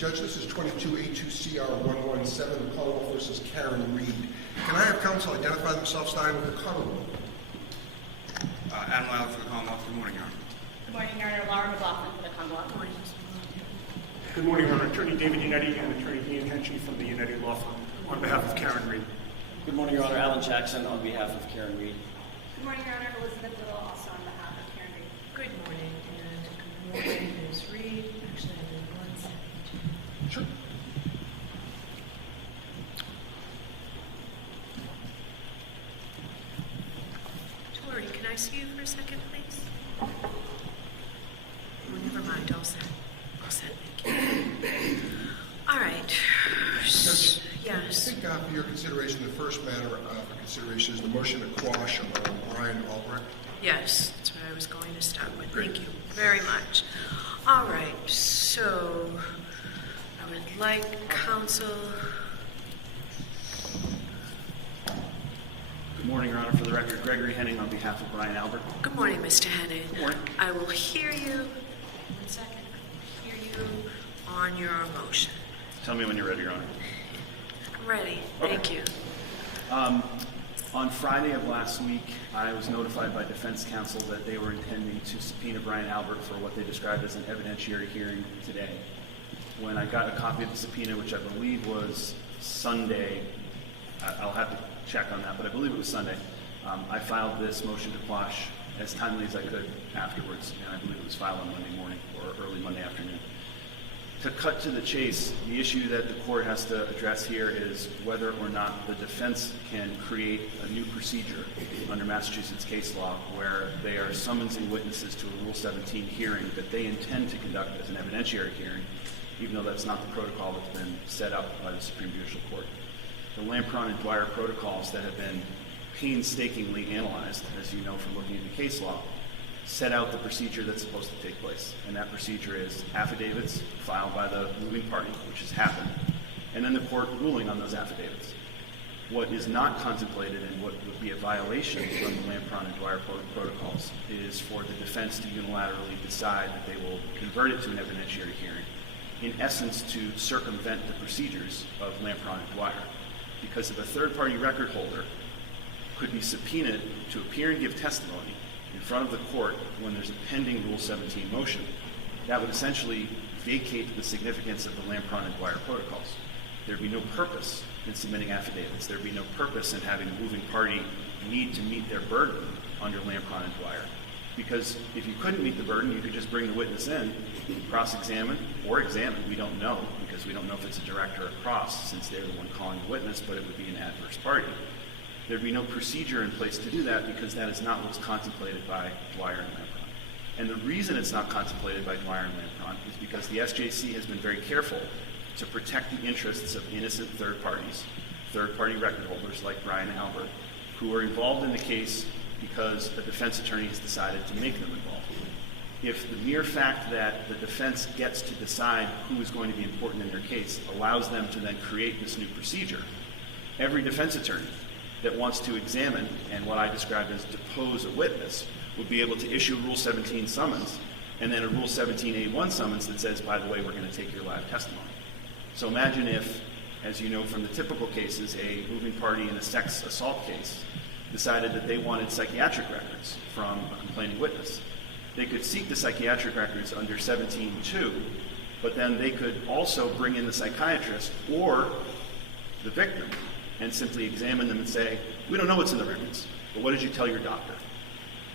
Judge, this is 22A2CR117, Caldwell versus Karen Reed. Can I have counsel identify themselves, starting with the Commonwealth? Adam Lyle for the Commonwealth. Good morning, Your Honor. Good morning, Your Honor. Laura McLaughlin for the Commonwealth. Good morning, Your Honor. Attorney David Unetti and Attorney Ian Henchy from the Unetti Law Firm on behalf of Karen Reed. Good morning, Your Honor. Alan Jackson on behalf of Karen Reed. Good morning, Your Honor. Elizabeth Little, also on behalf of Karen Reed. Good morning, and good morning, Ms. Reed. Actually, I need 1 second. Sure. Tori, can I see you for a second, please? Oh, never mind. All set. All set. Thank you. All right. Judge, I Yes. think for your consideration, the first matter for consideration is the motion to quash on Brian Albrecht. Yes, that's what I was going to start with. Great. Thank you very much. All right, so I would like counsel. Good morning, Your Honor. For the record, Gregory Henning on behalf of Brian Albert. Good morning, Mr. Henning. Good morning. I will hear you. 1 second. I will hear you on your motion. Tell me when you're ready, Your Honor. I'm ready. Okay. Thank you. On Friday of last week, I was notified by defense counsel that they were intending to subpoena Brian Albert for what they described as an evidentiary hearing today. When I got a copy of the subpoena, which I believe was Sunday, I'll have to check on that, but I believe it was Sunday, I filed this motion to quash as timely as I could afterwards, and I believe it was filed on Monday morning or early Monday afternoon. To cut to the chase, the issue that the court has to address here is whether or not the defense can create a new procedure under Massachusetts case law where they are summonsing witnesses to a Rule 17 hearing that they intend to conduct as an evidentiary hearing, even though that's not the protocol that's been set up by the Supreme Judicial Court. The Lampron and Dwyer protocols that have been painstakingly analyzed, as you know from looking at the case law, set out the procedure that's supposed to take place. And that procedure is affidavits filed by the moving party, which has happened, and then the court ruling on those affidavits. What is not contemplated and what would be a violation of the Lampron and Dwyer protocols is for the defense to unilaterally decide that they will convert it to an evidentiary hearing, in essence to circumvent the procedures of Lampron and Dwyer. Because if a third-party record holder could be subpoenaed to appear and give testimony in front of the court when there's a pending Rule 17 motion, that would essentially vacate the significance of the Lampron and Dwyer protocols. There'd be no purpose in submitting affidavits. There'd be no purpose in having a moving party need to meet their burden under Lampron and Dwyer. Because if you couldn't meet the burden, you could just bring the witness in, cross-examine, or examine. We don't know, because we don't know if it's a direct or a cross, since they're the one calling the witness, but it would be an adverse party. There'd be no procedure in place to do that because that is not what's contemplated by Dwyer and Lampron. And the reason it's not contemplated by Dwyer and Lampron is because the SJC has been very careful to protect the interests of innocent third parties, third-party record holders like Brian Albert, who are involved in the case because a defense attorney has decided to make them involved. If the mere fact that the defense gets to decide who is going to be important in their case allows them to then create this new procedure, every defense attorney that wants to examine and what I described as depose a witness would be able to issue a Rule 17 summons and then a Rule 17A1 summons that says, by the way, we're going to take your live testimony. So imagine if, as you know from the typical cases, a moving party in a sex assault case decided that they wanted psychiatric records from a complaining witness. They could seek the psychiatric records under 17.2, but then they could also bring in the psychiatrist or the victim and simply examine them and say, we don't know what's in the records, but what did you tell your doctor?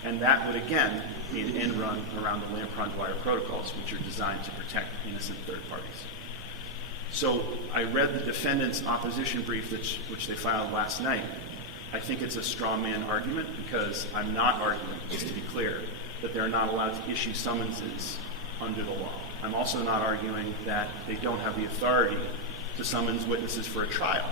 And that would, again, be an end run around the Lampron-Dwyer protocols, which are designed to protect innocent third parties. So I read the defendant's opposition brief, which they filed last night. I think it's a straw man argument because I'm not arguing, just to be clear, that they're not allowed to issue summonses under the law. I'm also not arguing that they don't have the authority to summons witnesses for a trial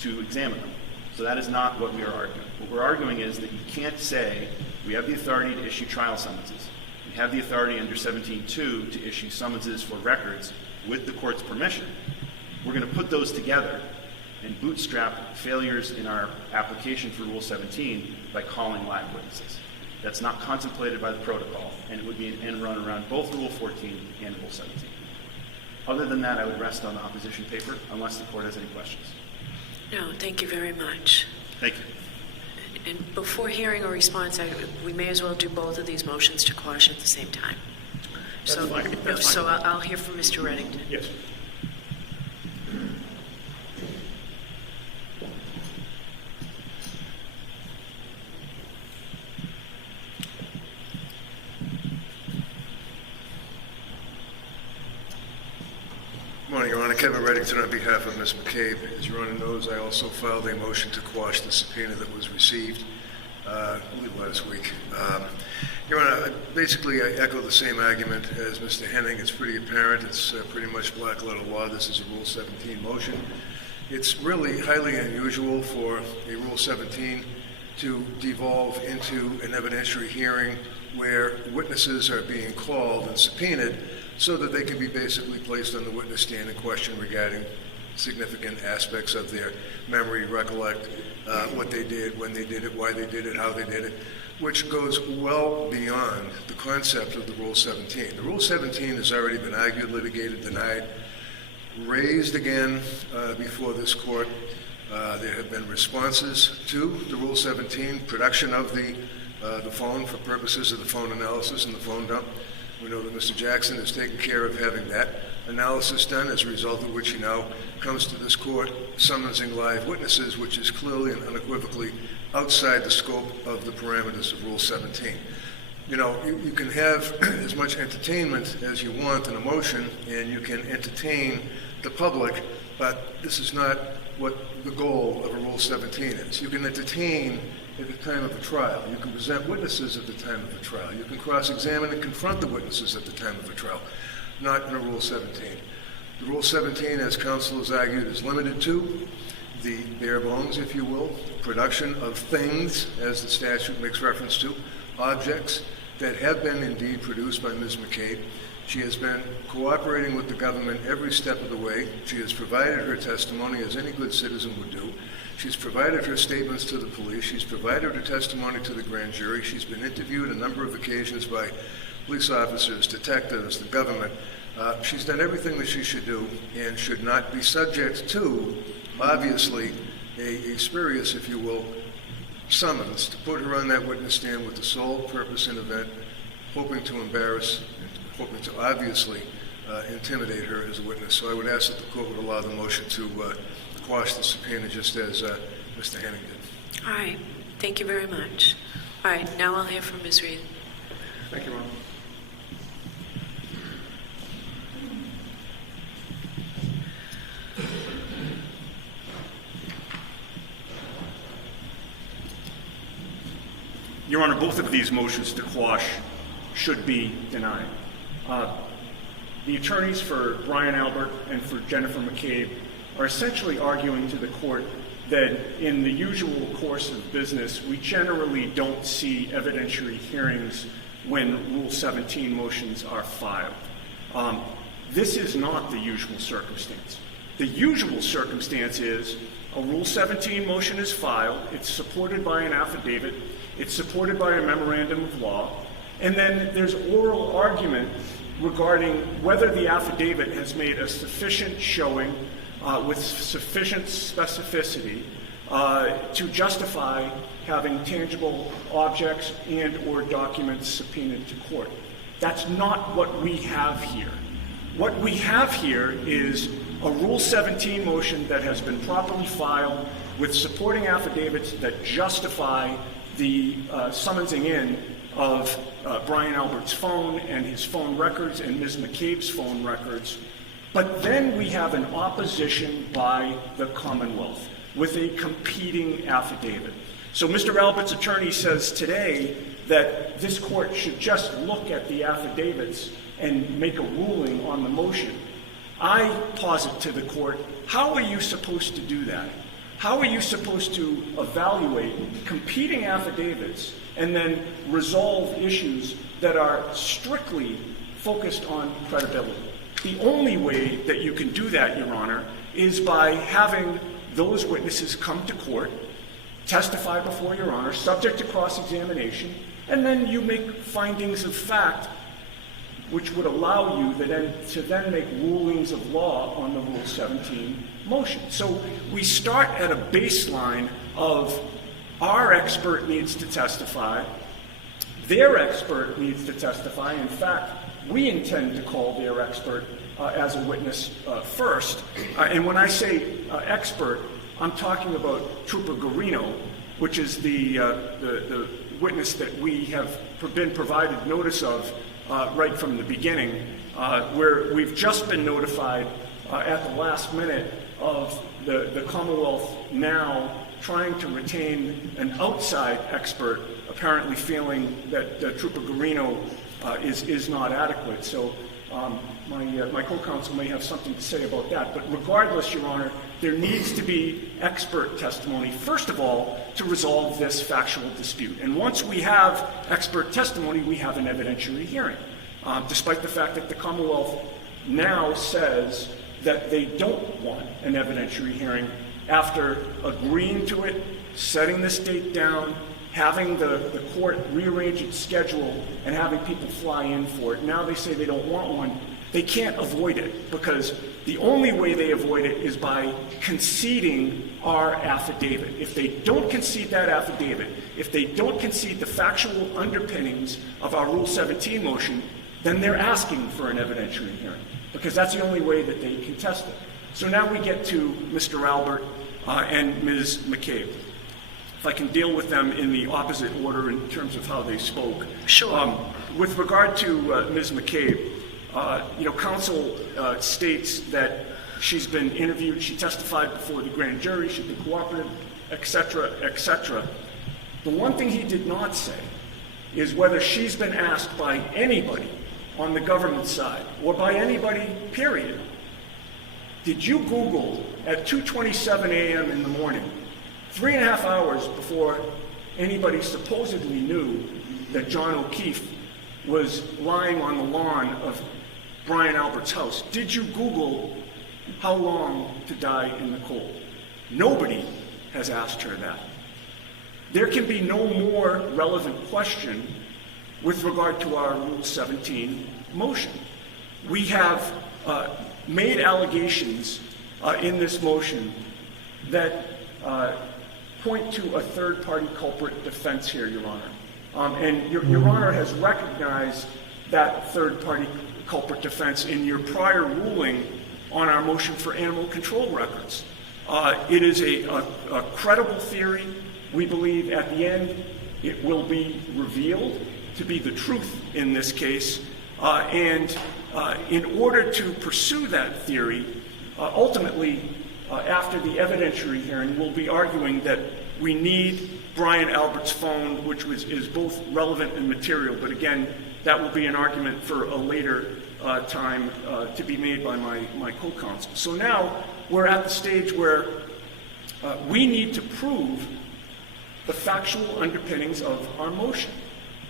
to examine them. So that is not what we are arguing. What we're arguing is that you can't say we have the authority to issue trial summonses. We have the authority under 17.2 to issue summonses for records with the court's permission. We're going to put those together and bootstrap failures in our application for Rule 17 by calling live witnesses. That's not contemplated by the protocol, and it would be an end run around both Rule 14 and Rule 17. Other than that, I would rest on the opposition paper unless the court has any questions. No, thank you very much. Thank you. And before hearing a response, we may as well do both of these motions to quash at the same time. That's fine. That's So fine. I'll hear from Mr. Reddington. Yes. Good morning, Your Honor. Kevin Reddington on behalf of Ms. McCabe. As Your Honor knows, I also filed a motion to quash the subpoena that was received, I believe last week. Your Honor, basically I echo the same argument as Mr. Henning. It's pretty apparent. It's pretty much black letter law. This is a Rule 17 motion. It's really highly unusual for a Rule 17 to devolve into an evidentiary hearing where witnesses are being called and subpoenaed so that they can be basically placed on the witness stand and questioned regarding significant aspects of their memory, recollect what they did, when they did it, why they did it, how they did it, which goes well beyond the concept of the Rule 17. The Rule 17 has already been argued, litigated, denied, raised again before this court. There have been responses to the Rule 17, production of the phone for purposes of the phone analysis and the phone dump. We know that Mr. Jackson has taken care of having that analysis done, as a result of which he now comes to this court summoning live witnesses, which is clearly and unequivocally outside the scope of the parameters of Rule 17. You know, you can have as much entertainment as you want in a motion, and you can entertain the public, but this is not what the goal of a Rule 17 is. You can entertain at the time of a trial. You can present witnesses at the time of a trial. You can cross-examine and confront the witnesses at the time of a trial, not in a Rule 17. The Rule 17, as counsel has argued, is limited to the bare bones, if you will, production of things, as the statute makes reference to, objects that have been indeed produced by Ms. McCabe. She has been cooperating with the government every step of the way. She has provided her testimony as any good citizen would do. She's provided her statements to the police. She's provided her testimony to the grand jury. She's been interviewed a number of occasions by police officers, detectives, the government. She's done everything that she should do and should not be subject to, obviously, a spurious, if you will, summons to put her on that witness stand with the sole purpose and event, hoping to embarrass, hoping to obviously intimidate her as a witness. So I would ask that the court would allow the motion to quash the subpoena, just as Mr. Henning did. All right. Thank you very much. All right. Now I'll hear from Ms. Reed. Thank you, Ron. Your Honor, both of these motions to quash should be denied. The attorneys for Brian Albert and for Jennifer McCabe are essentially arguing to the court that in the usual course of business, we generally don't see evidentiary hearings when Rule 17 motions are filed. This is not the usual circumstance. The usual circumstance is a Rule 17 motion is filed, it's supported by an affidavit, it's supported by a memorandum of law, and then there's oral argument regarding whether the affidavit has made a sufficient showing with sufficient specificity to justify having tangible objects and or documents subpoenaed to court. That's not what we have here. What we have here is a Rule 17 motion that has been properly filed with supporting affidavits that justify the summonsing in of Brian Albert's phone and his phone records and Ms. McCabe's phone records. But then we have an opposition by the Commonwealth with a competing affidavit. So Mr. Albert's attorney says today that this court should just look at the affidavits and make a ruling on the motion. I posit to the court, how are you supposed to do that? How are you supposed to evaluate competing affidavits and then resolve issues that are strictly focused on credibility? The only way that you can do that, Your Honor, is by having those witnesses come to court, testify before Your Honor, subject to cross-examination, and then you make findings of fact which would allow you to then make rulings of law on the Rule 17 motion. So we start at a baseline of our expert needs to testify, their expert needs to testify. In fact, we intend to call their expert as a witness first. And when I say expert, I'm talking about Trooper Garino, which is the witness that we have been provided notice of right from the beginning, where we've just been notified at the last minute of the Commonwealth now trying to retain an outside expert, apparently feeling that Trooper Garino is not adequate. So my co-counsel may have something to say about that. But regardless, Your Honor, there needs to be expert testimony, first of all, to resolve this factual dispute. And once we have expert testimony, we have an evidentiary hearing, despite the fact that the Commonwealth now says that they don't want an evidentiary hearing after agreeing to it, setting this date down, having the court rearrange its schedule, and having people fly in for it. Now they say they don't want one. They can't avoid it, because the only way they avoid it is by conceding our affidavit. If they don't concede that affidavit, if they don't concede the factual underpinnings of our Rule 17 motion, then they're asking for an evidentiary hearing, because that's the only way that they contest it. So now we get to Mr. Albert and Ms. McCabe. If I can deal with them in the opposite order in terms of how they spoke. Sure. With regard to Ms. McCabe, counsel states that she's been interviewed, she testified before the grand jury, she's been cooperative, et cetera, et cetera. The one thing he did not say is whether she's been asked by anybody on the government side, or by anybody, period. Did you Google at 2:27 a.m. in the morning, 3.5 hours before anybody supposedly knew that John O'Keefe was lying on the lawn of Brian Albert's house, did you Google how long to die in the cold? Nobody has asked her that. There can be no more relevant question with regard to our Rule 17 motion. We have made allegations in this motion that point to a third-party culprit defense here, Your Honor. And Your Honor has recognized that third-party culprit defense in your prior ruling on our motion for animal control records. It is a credible theory. We believe at the end it will be revealed to be the truth in this case. And in order to pursue that theory, ultimately, after the evidentiary hearing, we'll be arguing that we need Brian Albert's phone, which is both relevant and material. But again, that will be an argument for a later time to be made by my co-counsel. So now we're at the stage where we need to prove the factual underpinnings of our motion.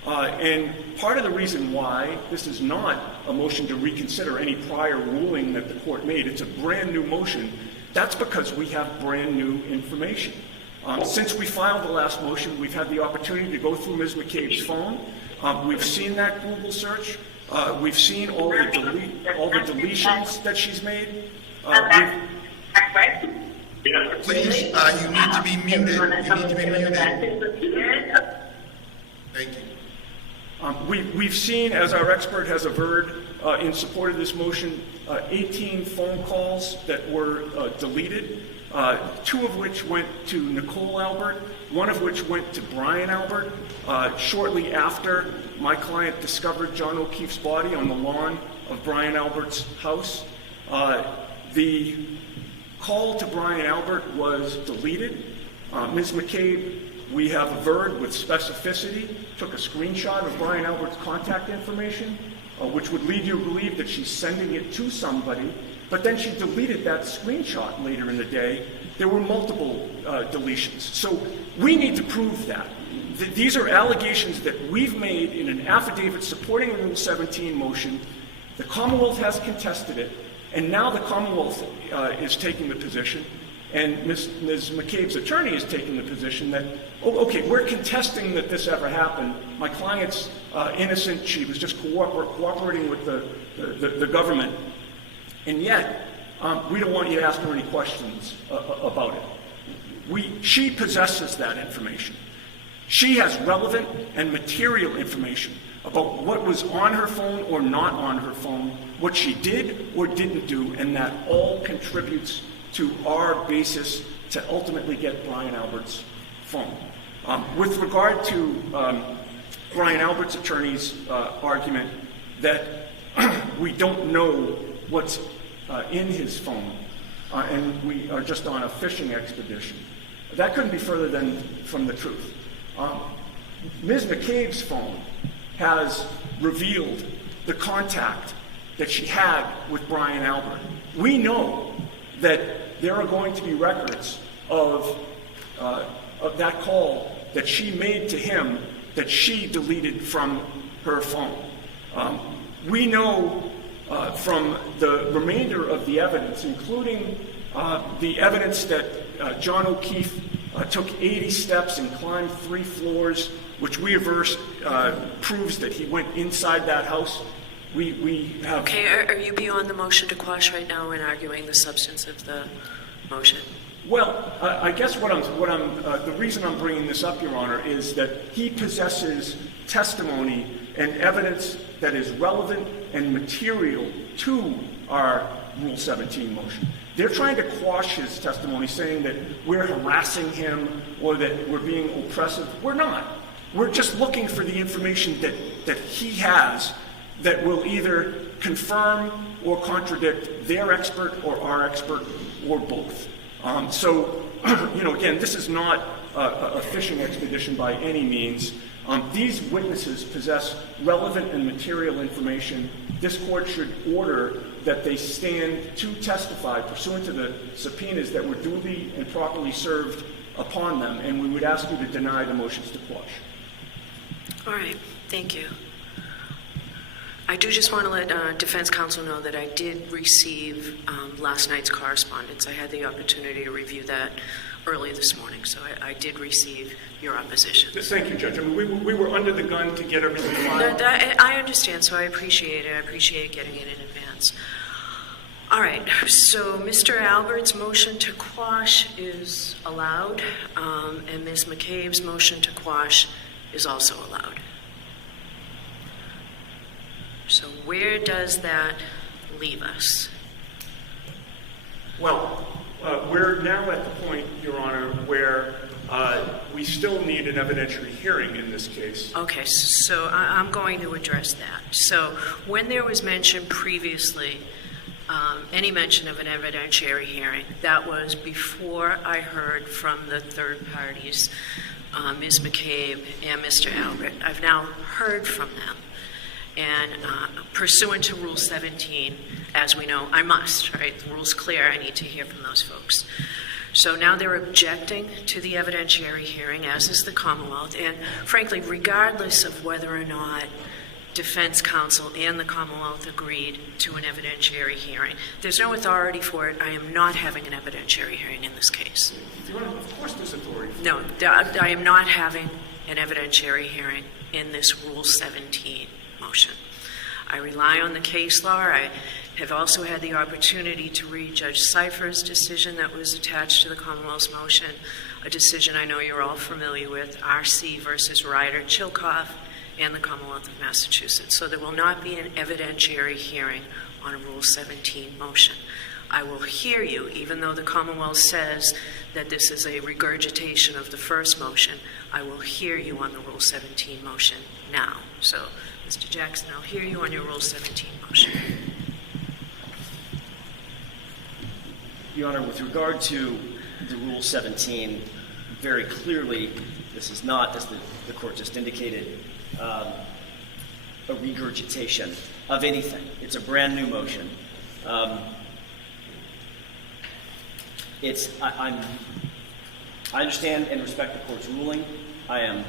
And part of the reason why this is not a motion to reconsider any prior ruling that the court made, it's a brand new motion, that's because we have brand new information. Since we filed the last motion, we've had the opportunity to go through Ms. McCabe's phone. We've seen that Google search. We've seen all the deletions that she's made. Please, you need to be muted. You need to be muted. Thank you. We've seen, as our expert has averred in support of this motion, 18 phone calls that were deleted, 2 of which went to Nicole Albert, 1 of which went to Brian Albert, shortly after my client discovered John O'Keefe's body on the lawn of Brian Albert's house. The call to Brian Albert was deleted. Ms. McCabe, we have averred with specificity, took a screenshot of Brian Albert's contact information, which would lead you to believe that she's sending it to somebody, but then she deleted that screenshot later in the day. There were multiple deletions. So we need to prove that. These are allegations that we've made in an affidavit supporting the Rule 17 motion. The Commonwealth has contested it, and now the Commonwealth is taking the position And Ms. McCabe's attorney has taken the position that, oh, okay, we're contesting that this ever happened. My client's innocent. She was just cooperating with the government. And yet, we don't want you to ask her any questions about it. She possesses that information. She has relevant and material information about what was on her phone or not on her phone, what she did or didn't do, and that all contributes to our basis to ultimately get Brian Albert's phone. With regard to Brian Albert's attorney's argument that we don't know what's in his phone, and we are just on a fishing expedition, that couldn't be further than from the truth. Ms. McCabe's phone has revealed the contact that she had with Brian Albert. We know that there are going to be records of that call that she made to him that she deleted from her phone. We know from the remainder of the evidence, including the evidence that John O'Keefe took 80 steps and climbed 3 floors, which we averse proves that he went inside that house. We have... Okay, are you beyond the motion to quash right now and arguing the substance of the motion? Well, I guess the reason I'm bringing this up, Your Honor, is that he possesses testimony and evidence that is relevant and material to our Rule 17 motion. They're trying to quash his testimony, saying that we're harassing him or that we're being oppressive. We're not. We're just looking for the information that he has that will either confirm or contradict their expert or our expert or both. So, again, this is not a fishing expedition by any means. These witnesses possess relevant and material information. This court should order that they stand to testify pursuant to the subpoenas that were duly and properly served upon them, and we would ask you to deny the motions to quash. All right, thank you. I do just want to let defense counsel know that I did receive last night's correspondence. I had the opportunity to review that early this morning, so I did receive your opposition. Thank you, Judge. I mean, we were under the gun to get everything filed. I understand, so I appreciate it. I appreciate getting it in advance. All right, so Mr. Albert's motion to quash is allowed, and Ms. McCabe's motion to quash is also allowed. So where does that leave us? Well, we're now at the point, Your Honor, where we still need an evidentiary hearing in this case. Okay, so I'm going to address that. So when there was mention previously, any mention of an evidentiary hearing, that was before I heard from the third parties, Ms. McCabe and Mr. Albert. I've now heard from them. And pursuant to Rule 17, as we know, I must, right? The rule's clear, I need to hear from those folks. So now they're objecting to the evidentiary hearing, as is the Commonwealth, and frankly, regardless of whether or not defense counsel and the Commonwealth agreed to an evidentiary hearing, there's no authority for it. I am not having an evidentiary hearing in this case. Your Honor, of course there's authority. No, I am not having an evidentiary hearing in this Rule 17 motion. I rely on the case law. I have also had the opportunity to read Judge Cipher's decision that was attached to the Commonwealth's motion, a decision I know you're all familiar with, R.C. versus Ryder-Chilkoff and the Commonwealth of Massachusetts. So there will not be an evidentiary hearing on a Rule 17 motion. I will hear you, even though the Commonwealth says that this is a regurgitation of the first motion, I will hear you on the Rule 17 motion now. So, Mr. Jackson, I'll hear you on your Rule 17 motion. Your Honor, with regard to the Rule 17, very clearly, this is not, as the Court just indicated, a regurgitation of anything. It's a brand new motion. I understand and respect the Court's ruling. I am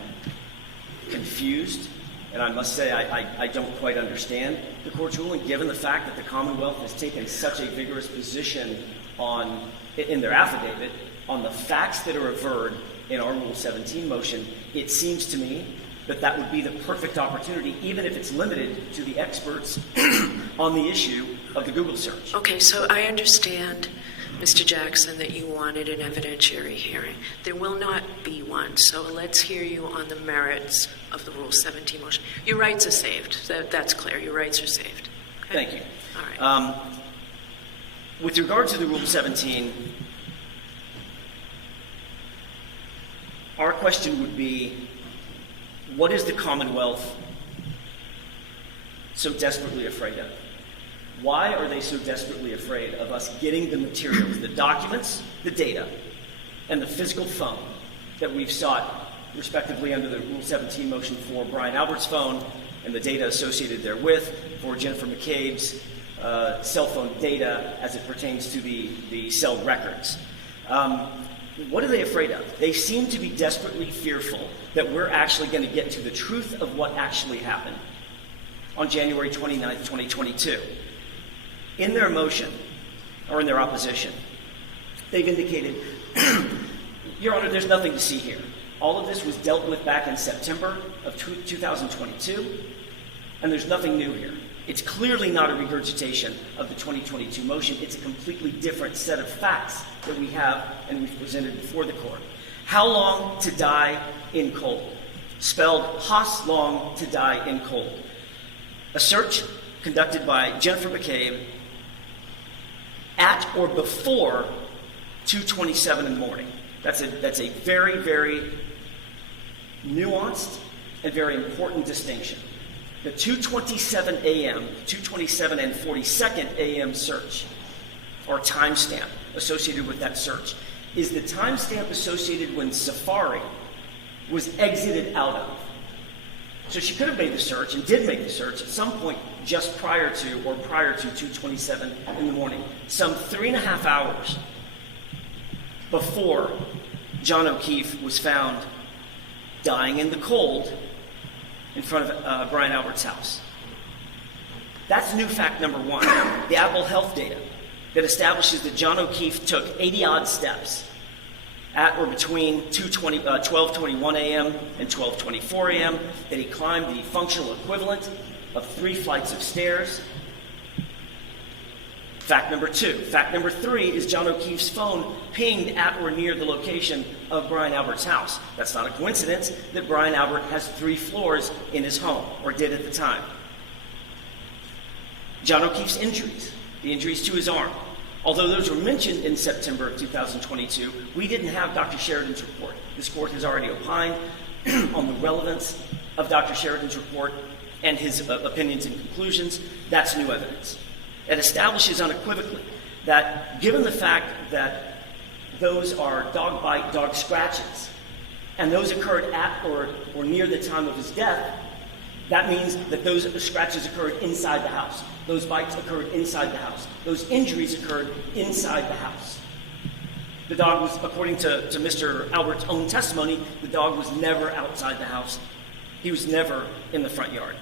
confused, and I must say I don't quite understand the Court's ruling, given the fact that the Commonwealth has taken such a vigorous position on in their affidavit on the facts that are averred in our Rule 17 motion, it seems to me that that would be the perfect opportunity, even if it's limited to the experts on the issue of the Google search. Okay, so I understand, Mr. Jackson, that you wanted an evidentiary hearing. There will not be one, so let's hear you on the merits of the Rule 17 motion. Your rights are saved. That's clear. Your rights are saved. Okay? Thank you. All right. With regard to the Rule 17, our question would be, what is the Commonwealth so desperately afraid of? Why are they so desperately afraid of us getting the materials, the documents, the data, and the physical phone that we've sought, respectively, under the Rule 17 motion for Brian Albert's phone and the data associated therewith, for Jennifer McCabe's cell phone data as it pertains to the cell records? What are they afraid of? They seem to be desperately fearful that we're actually going to get to the truth of what actually happened on January 29th, 2022. In their motion, or in their opposition, they've indicated, Your Honor, there's nothing to see here. All of this was dealt with back in September of 2022, and there's nothing new here. It's clearly not a regurgitation of the 2022 motion. It's a completely different set of facts that we have and we've presented before the court. How long to die in cold? Spelled Haas long to die in cold. A search conducted by Jennifer McCabe at or before 2:27 in the morning. That's a very, very nuanced and very important distinction. The 2:27 a.m., 2:27 and 42nd a.m. search, or timestamp associated with that search, is the timestamp associated when Safari was exited out of. So she could have made the search, and did make the search, at some point just prior to 2:27 in the morning, some 3.5 hours before John O'Keefe was found dying in the cold in front of Brian Albert's house. That's new fact number one. The Apple Health data that establishes that John O'Keefe took 80-odd steps at or between 12:21 a.m. and 12:24 a.m., that he climbed the functional equivalent of 3 flights of stairs. Fact number two. Fact number three is John O'Keefe's phone pinged at or near the location of Brian Albert's house. That's not a coincidence that Brian Albert has 3 floors in his home, or did at the time. John O'Keefe's injuries, the injuries to his arm. Although those were mentioned in September of 2022, we didn't have Dr. Sheridan's report. This court has already opined on the relevance of Dr. Sheridan's report and his opinions and conclusions. That's new evidence. It establishes unequivocally that given the fact that those are dog bite, dog scratches, and those occurred at or near the time of his death, that means that those scratches occurred inside the house. Those bites occurred inside the house. Those injuries occurred inside the house. The dog was, according to Mr. Albert's own testimony, the dog was never outside the house. He was never in the front yard.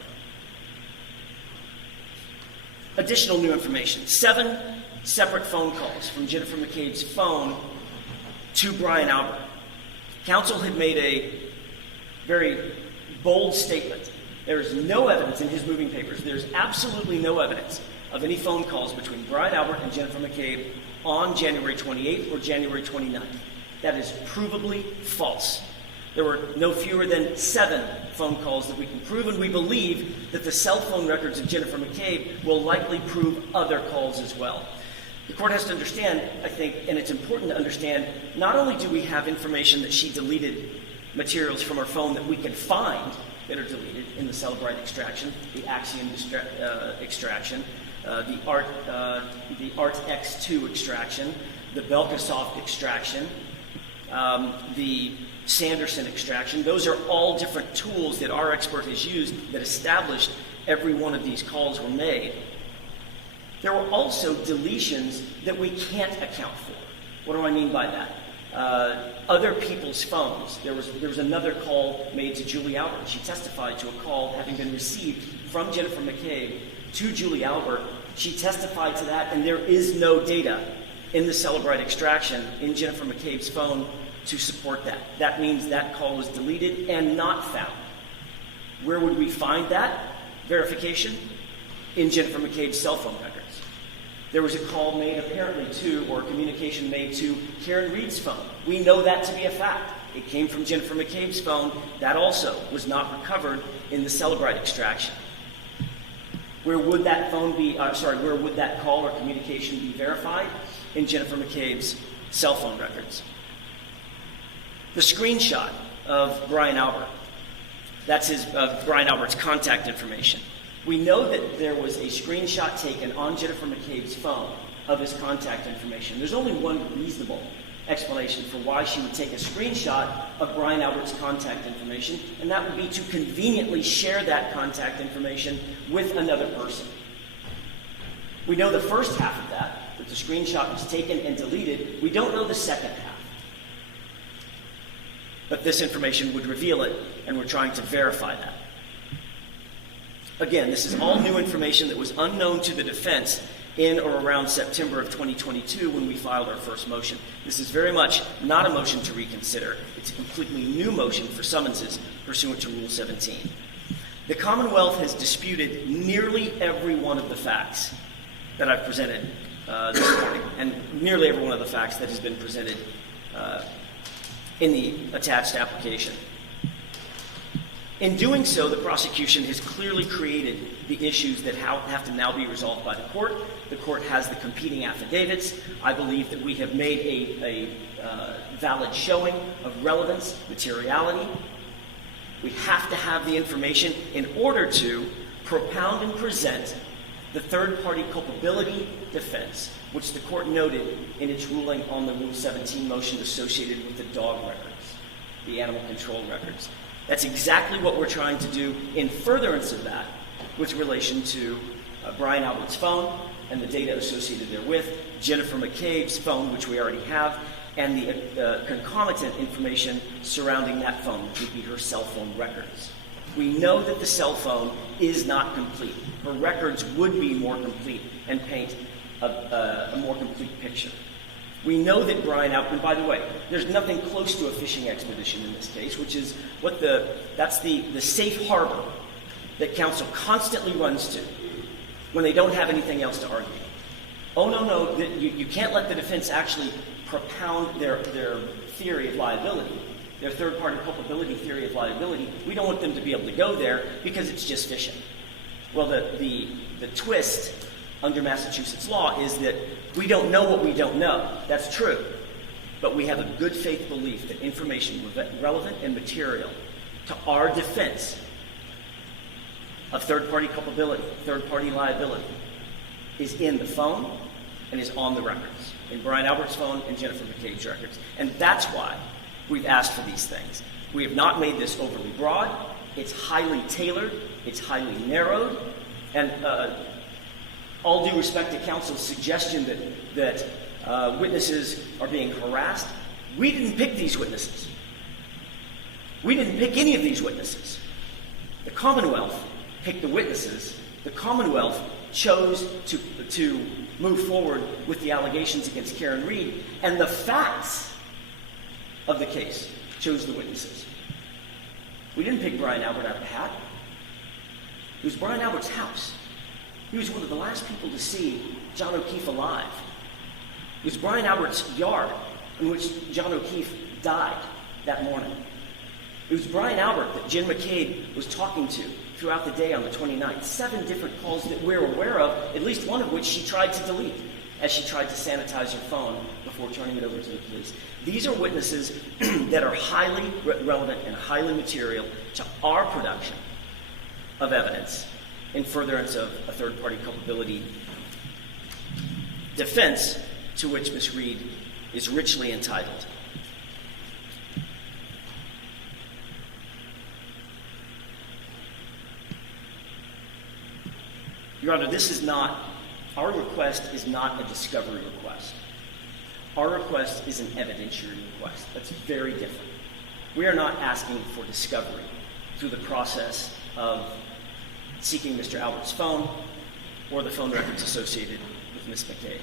Additional new information. 7 separate phone calls from Jennifer McCabe's phone to Brian Albert. Counsel had made a very bold statement. There is no evidence in his moving papers. There's absolutely no evidence of any phone calls between Brian Albert and Jennifer McCabe on January 28th or January 29th. That is provably false. There were no fewer than 7 phone calls that we can prove, and we believe that the cell phone records of Jennifer McCabe will likely prove other calls as well. The court has to understand, I think, and it's important to understand, not only do we have information that she deleted materials from her phone that we can find that are deleted in the Celebrite extraction, the Axiom extraction, the ART-X2 extraction, the Belkasoft extraction, the Sanderson extraction. Those are all different tools that our expert has used that established every one of these calls were made. There were also deletions that we can't account for. What do I mean by that? Other people's phones. There was another call made to Julie Albert. She testified to a call having been received from Jennifer McCabe to Julie Albert. She testified to that, and there is no data in the Celebrite extraction in Jennifer McCabe's phone to support that. That means that call was deleted and not found. Where would we find that verification? In Jennifer McCabe's cell phone records. There was a call made apparently to, or communication made to, Karen Reed's phone. We know that to be a fact. It came from Jennifer McCabe's phone. That also was not recovered in the Celebrite extraction. Where would that where would that call or communication be verified? In Jennifer McCabe's cell phone records. The screenshot of Brian Albert, that's Brian Albert's contact information. We know that there was a screenshot taken on Jennifer McCabe's phone of his contact information. There's only one reasonable explanation for why she would take a screenshot of Brian Albert's contact information, and that would be to conveniently share that contact information with another person. We know the first half of that the screenshot was taken and deleted. We don't know the second half. But this information would reveal it, and we're trying to verify that. Again, this is all new information that was unknown to the defense in or around September of 2022 when we filed our first motion. This is very much not a motion to reconsider. It's a completely new motion for summonses pursuant to Rule 17. The Commonwealth has disputed nearly every one of the facts that I've presented this morning, and nearly every one of the facts that has been presented in the attached application. In doing so, the prosecution has clearly created the issues that have to now be resolved by the court. The court has the competing affidavits. I believe that we have made a valid showing of relevance, materiality. We have to have the information in order to propound and present the third-party culpability defense, which the court noted in its ruling on the Rule 17 motion associated with the dog records, the animal control records. That's exactly what we're trying to do in furtherance of that with relation to Brian Albert's phone and the data associated therewith, Jennifer McCabe's phone, which we already have, and the concomitant information surrounding that phone, which would be her cell phone records. We know that the cell phone is not complete. Her records would be more complete and paint a more complete picture. We know that Brian Albert, and by the way, there's nothing close to a fishing expedition in this case, which is that's the safe harbor that counsel constantly runs to when they don't have anything else to argue. Oh, no, you can't let the defense actually propound their theory of liability, their third-party culpability theory of liability. We don't want them to be able to go there because it's just fishing. Well, the twist under Massachusetts law is that we don't know what we don't know. That's true. But we have a good faith belief that information relevant and material to our defense of third-party culpability, third-party liability, is in the phone and is on the records, in Brian Albert's phone and Jennifer McCabe's records. And that's why we've asked for these things. We have not made this overly broad. It's highly tailored. It's highly narrowed. And all due respect to counsel's suggestion that witnesses are being harassed, we didn't pick these witnesses. We didn't pick any of these witnesses. The Commonwealth picked the witnesses. The Commonwealth chose to move forward with the allegations against Karen Reed, and the facts of the case chose the witnesses. We didn't pick Brian Albert out of the hat. It was Brian Albert's house. He was one of the last people to see John O'Keefe alive. It was Brian Albert's yard in which John O'Keefe died that morning. It was Brian Albert that Jen McCabe was talking to throughout the day on the 29th. 7 different calls that we're aware of, at least one of which she tried to delete as she tried to sanitize her phone before turning it over to the police. These are witnesses that are highly relevant and highly material to our production of evidence in furtherance of a third-party culpability defense to which Ms. Reed is richly entitled. Your Honor, our request is not a discovery request. Our request is an evidentiary request. That's very different. We are not asking for discovery through the process of seeking Mr. Albert's phone or the phone records associated with Ms. McCabe.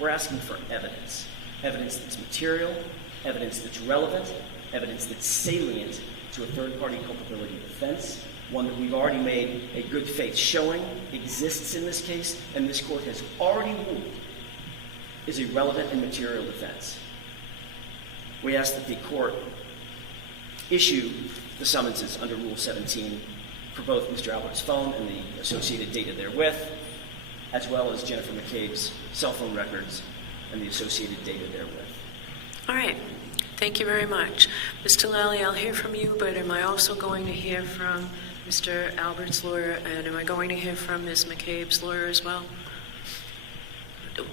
We're asking for evidence. Evidence that's material, evidence that's relevant, evidence that's salient to a third-party culpability defense, one that we've already made a good faith showing exists in this case, and this court has already ruled is a relevant and material defense. We ask that the court issue the summonses under Rule 17 for both Mr. Albert's phone and the associated data therewith, as well as Jennifer McCabe's cell phone records and the associated data therewith. All right. Thank you very much. Mr. Lally, I'll hear from you, but am I also going to hear from Mr. Albert's lawyer, and am I going to hear from Ms. McCabe's lawyer as well?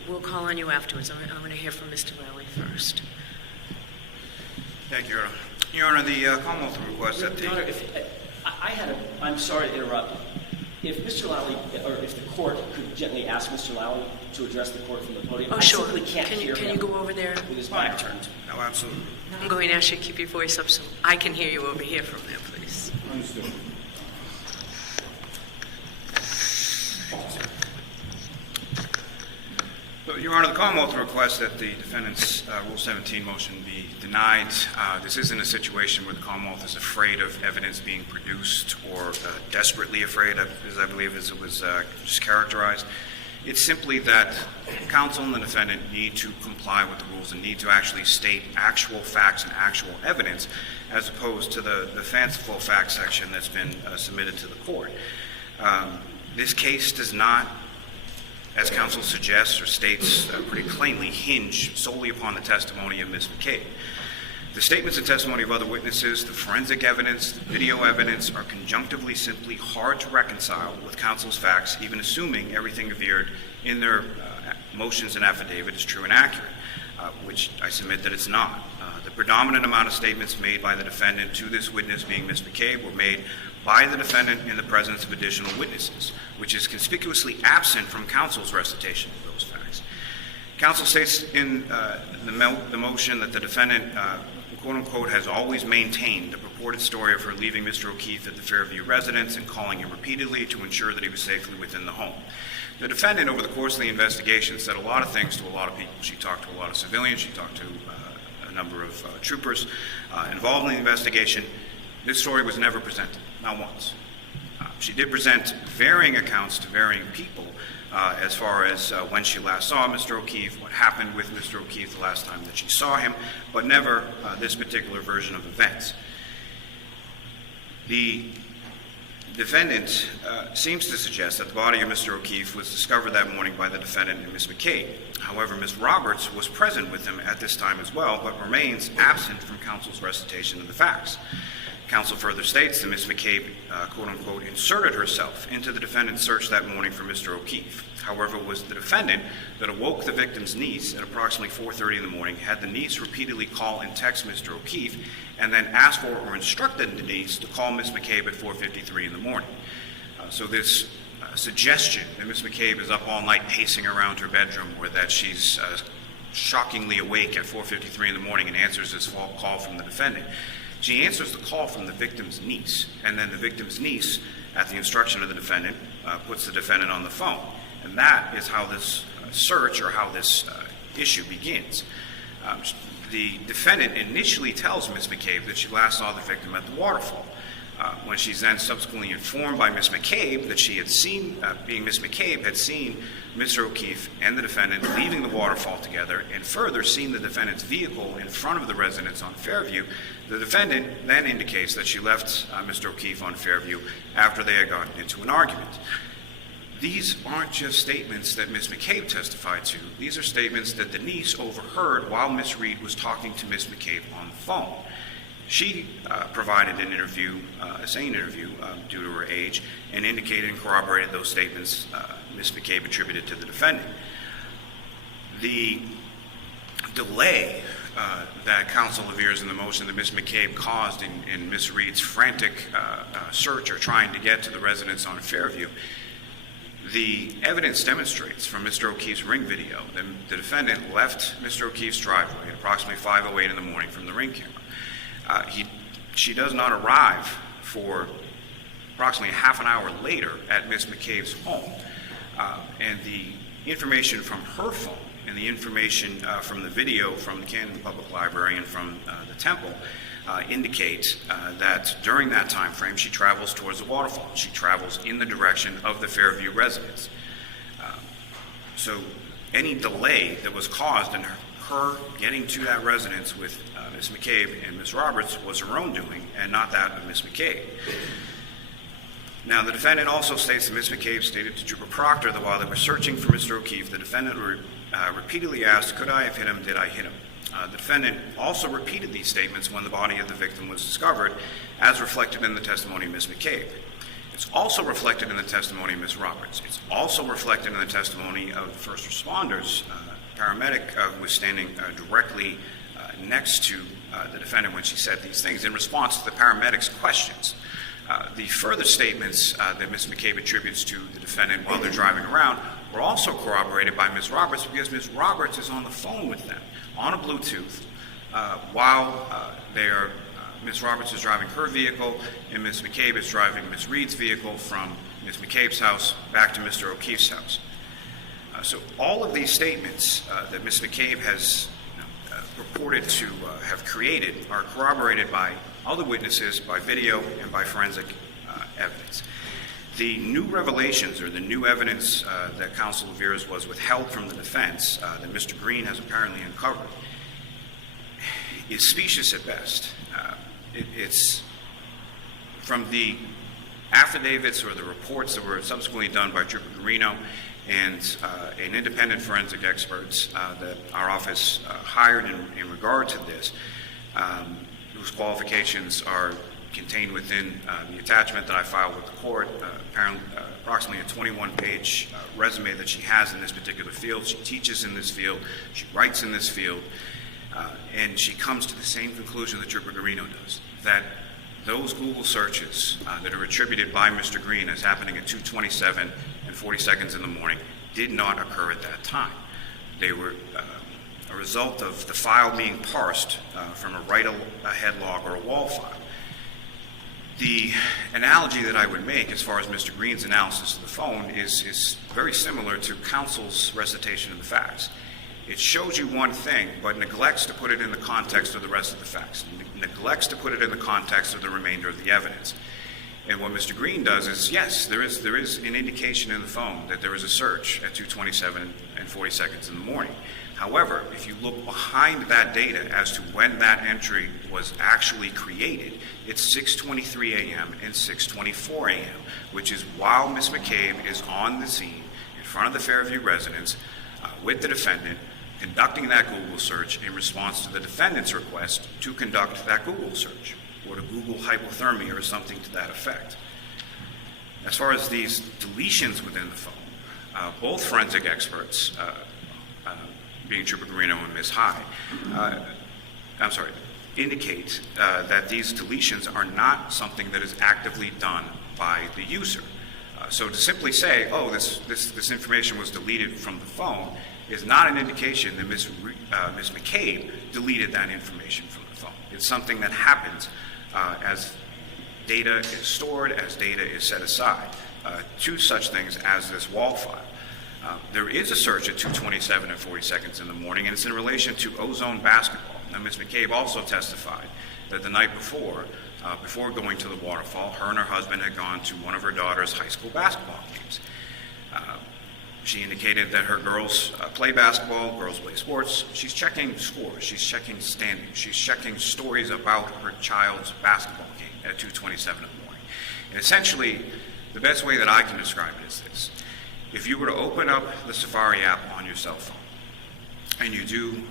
We'll call on you afterwards. I'm going to hear from Mr. Lally first. Thank you, Your Honor. Your Honor, the Commonwealth requests that Your Honor, I'm sorry to interrupt. If Mr. Lally, or if the court could gently ask Mr. Lally to address the court from the podium. Oh, sure. I simply can't hear Can him you go over there? with his back turned. No, absolutely. I'm going to ask you to keep your voice up so I can hear you over here from there, please. Understood. Your Honor, the Commonwealth requests that the defendant's Rule 17 motion be denied. This isn't a situation where the Commonwealth is afraid of evidence being produced or desperately afraid, as I believe as it was just characterized. It's simply that counsel and the defendant need to comply with the rules and need to actually state actual facts and actual evidence as opposed to the fanciful fact section that's been submitted to the court. This case does not, as counsel suggests or states pretty plainly, hinge solely upon the testimony of Ms. McCabe. The statements and testimony of other witnesses, the forensic evidence, the video evidence are conjunctively simply hard to reconcile with counsel's facts, even assuming everything averred in their motions and affidavit is true and accurate, which I submit that it's not. The predominant amount of statements made by the defendant to this witness, being Ms. McCabe, were made by the defendant in the presence of additional witnesses, which is conspicuously absent from counsel's recitation of those facts. Counsel states in the motion that the defendant, quote-unquote, has always maintained the purported story of her leaving Mr. O'Keefe at the Fairview residence and calling him repeatedly to ensure that he was safely within the home. The defendant, over the course of the investigation, said a lot of things to a lot of people. She talked to a lot of civilians. She talked to a number of troopers involved in the investigation. This story was never presented, not once. She did present varying accounts to varying people as far as when she last saw Mr. O'Keefe, what happened with Mr. O'Keefe the last time that she saw him, but never this particular version of events. The defendant seems to suggest that the body of Mr. O'Keefe was discovered that morning by the defendant and Ms. McCabe. However, Ms. Roberts was present with him at this time as well, but remains absent from counsel's recitation of the facts. Counsel further states that Ms. McCabe, quote-unquote, inserted herself into the defendant's search that morning for Mr. O'Keefe. However, it was the defendant that awoke the victim's niece at approximately 4:30 in the morning, had the niece repeatedly call and text Mr. O'Keefe, and then asked for or instructed the niece to call Ms. McCabe at 4:53 in the morning. So this suggestion that Ms. McCabe is up all night pacing around her bedroom, or that she's shockingly awake at 4:53 in the morning and answers this call from the defendant. She answers the call from the victim's niece, and then the victim's niece, at the instruction of the defendant, puts the defendant on the phone. And that is how this search, or how this issue begins. The defendant initially tells Ms. McCabe that she last saw the victim at the waterfall. When she's then subsequently informed by Ms. McCabe that she had seen, being Ms. McCabe, had seen Mr. O'Keefe and the defendant leaving the waterfall together, and further seen the defendant's vehicle in front of the residence on Fairview, the defendant then indicates that she left Mr. O'Keefe on Fairview after they had gotten into an argument. These aren't just statements that Ms. McCabe testified to. These are statements that the niece overheard while Ms. Reed was talking to Ms. McCabe on the phone. She provided an interview, a sane interview, due to her age, and indicated and corroborated those statements Ms. McCabe attributed to the defendant. The delay that counsel averres in the motion that Ms. McCabe caused in Ms. Reed's frantic search or trying to get to the residence on Fairview, the evidence demonstrates from Mr. O'Keefe's ring video that the defendant left Mr. O'Keefe's driveway at approximately 5:08 in the morning from the ring camera. She does not arrive for approximately half an hour later at Ms. McCabe's home. And the information from her phone and the information from the video from the Camden Public Library and from the temple indicate that during that time frame she travels towards the waterfall. She travels in the direction of the Fairview residence. So any delay that was caused in her getting to that residence with Ms. McCabe and Ms. Roberts was her own doing and not that of Ms. McCabe. Now, the defendant also states that Ms. McCabe stated to Trooper Proctor that while they were searching for Mr. O'Keefe, the defendant repeatedly asked, "Could I have hit him? Did I hit him?" The defendant also repeated these statements when the body of the victim was discovered, as reflected in the testimony of Ms. McCabe. It's also reflected in the testimony of Ms. Roberts. It's also reflected in the testimony of first responders. Paramedic who was standing directly next to the defendant when she said these things in response to the paramedic's questions. The further statements that Ms. McCabe attributes to the defendant while they're driving around were also corroborated by Ms. Roberts because Ms. Roberts is on the phone with them on a Bluetooth while Ms. Roberts is driving her vehicle and Ms. McCabe is driving Ms. Reed's vehicle from Ms. McCabe's house back to Mr. O'Keefe's house. So all of these statements that Ms. McCabe has purported to have created are corroborated by other witnesses, by video, and by forensic evidence. The new revelations or the new evidence that Counsel Veers was withheld from the defense that Mr. Green has apparently uncovered is specious at best. It's from the affidavits or the reports that were subsequently done by Trooper Garino and an independent forensic experts that our office hired in regard to this, whose qualifications are contained within the attachment that I filed with the court, approximately a 21-page resume that she has in this particular field. She teaches in this field, she writes in this field, and she comes to the same conclusion that Trooper Garino does, that those Google searches that are attributed by Mr. Green as happening at 2:27 and 40 seconds in the morning did not occur at that time. They were a result of the file being parsed from a write-ahead log or a wall file. The analogy that I would make as far as Mr. Green's analysis of the phone is very similar to counsel's recitation of the facts. It shows you one thing, but neglects to put it in the context of the rest of the facts, neglects to put it in the context of the remainder of the evidence. And what Mr. Green does is, yes, there is an indication in the phone that there was a search at 2:27 and 40 seconds in the morning. However, if you look behind that data as to when that entry was actually created, it's 6:23 a.m. and 6:24 a.m., which is while Ms. McCabe is on the scene in front of the Fairview residence with the defendant, conducting that Google search in response to the defendant's request to conduct that Google search, or to Google hypothermia or something to that effect. As far as these deletions within the phone, both forensic experts, being Trooper Garino and Ms. High, indicate that these deletions are not something that is actively done by the user. So to simply say, oh, this information was deleted from the phone is not an indication that Ms. McCabe deleted that information from the phone. It's something that happens as data is stored, as data is set aside to such things as this wall file. There is a search at 2:27 and 40 seconds in the morning, and it's in relation to Ozone basketball. Now, Ms. McCabe also testified that the night before going to the waterfall, her and her husband had gone to one of her daughter's high school basketball games. She indicated that her girls play basketball, girls play sports. She's checking scores, she's checking standings, she's checking stories about her child's basketball game at 2:27 in the morning. And essentially, the best way that I can describe it is this. If you were to open up the Safari app on your cell phone, and you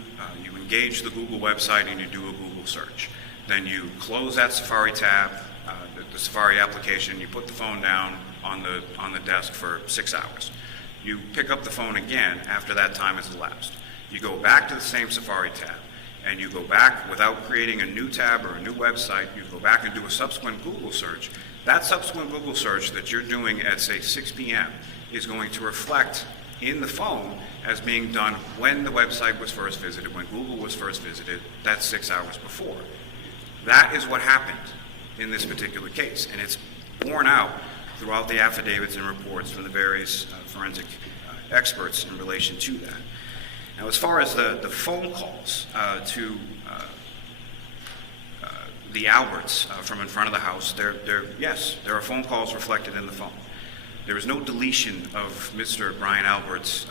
engage the Google website and you do a Google search, then you close that Safari tab, the Safari application, you put the phone down on the desk for 6 hours. You pick up the phone again after that time has elapsed. You go back to the same Safari tab, and you go back without creating a new tab or a new website, you go back and do a subsequent Google search. That subsequent Google search that you're doing at, say, 6 p.m. is going to reflect in the phone as being done when the website was first visited, when Google was first visited, that's 6 hours before. That is what happened in this particular case, and it's borne out throughout the affidavits and reports from the various forensic experts in relation to that. Now, as far as the phone calls to the Alberts from in front of the house, yes, there are phone calls reflected in the phone. There is no deletion of Mr. Brian Albert's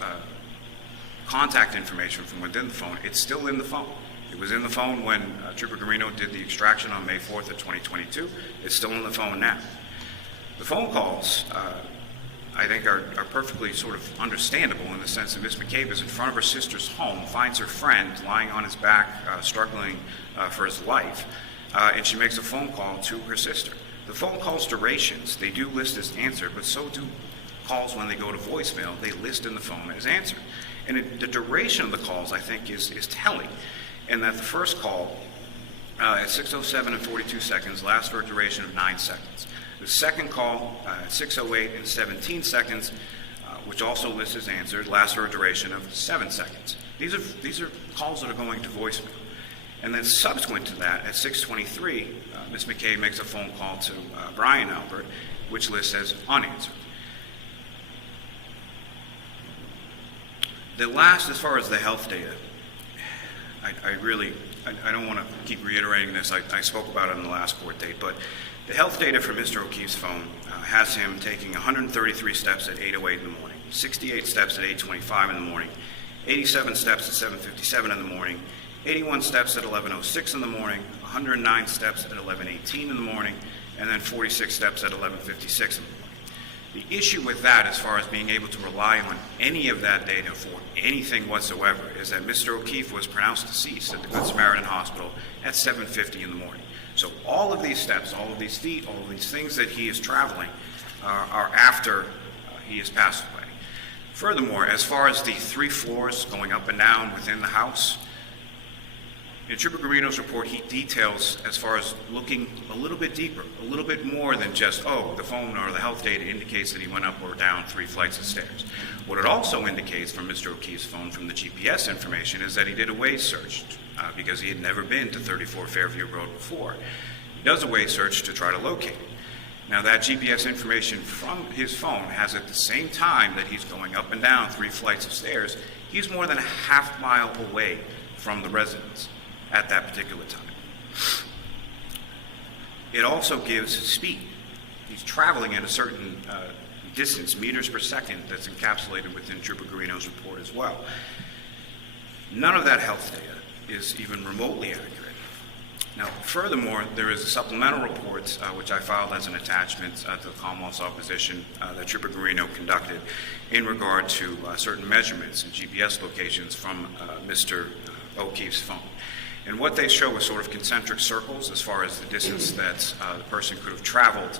contact information from within the phone. It's still in the phone. It was in the phone when Trooper Garino did the extraction on May 4th of 2022. It's still in the phone now. The phone calls, I think, are perfectly sort of understandable in the sense that Miss McCabe is in front of her sister's home, finds her friend lying on his back, struggling for his life, and she makes a phone call to her sister. The phone calls' durations, they do list as answered, but so do calls when they go to voicemail. They list in the phone as answered. And the duration of the calls, I think, is telling, in that the first call at 6:07 and 42 seconds lasts for a duration of 9 seconds. The second call at 6:08 and 17 seconds, which also lists as answered, lasts for a duration of 7 seconds. These are calls that are going to voicemail. And then subsequent to that, at 6:23, Ms. McCabe makes a phone call to Brian Albert, which lists as unanswered. The last, as far as the health data, I don't want to keep reiterating this. I spoke about it in the last court date, but the health data for Mr. O'Keefe's phone has him taking 133 steps at 8:08 in the morning, 68 steps at 8:25 in the morning, 87 steps at 7:57 in the morning, 81 steps at 11:06 in the morning, 109 steps at 11:18 in the morning, and then 46 steps at 11:56 in the morning. The issue with that, as far as being able to rely on any of that data for anything whatsoever, is that Mr. O'Keefe was pronounced deceased at the Good Samaritan Hospital at 7:50 in the morning. So all of these steps, all of these feet, all of these things that he is traveling are after he has passed away. Furthermore, as far as the 3 floors going up and down within the house, in Trooper Garino's report, he details as far as looking a little bit deeper, a little bit more than just, the phone or the health data indicates that he went up or down 3 flights of stairs. What it also indicates from Mr. O'Keefe's phone, from the GPS information, is that he did a Waze search because he had never been to 34 Fairview Road before. He does a Waze search to try to locate it. Now, that GPS information from his phone has, at the same time that he's going up and down 3 flights of stairs, he's more than a half mile away from the residence at that particular time. It also gives speed. He's traveling at a certain distance, meters per second, that's encapsulated within Trooper Garino's report as well. None of that health data is even remotely accurate. Now, furthermore, there is a supplemental report, which I filed as an attachment to the Commonwealth's opposition that Trooper Garino conducted in regard to certain measurements and GPS locations from Mr. O'Keefe's phone. And what they show is sort of concentric circles as far as the distance that the person could have traveled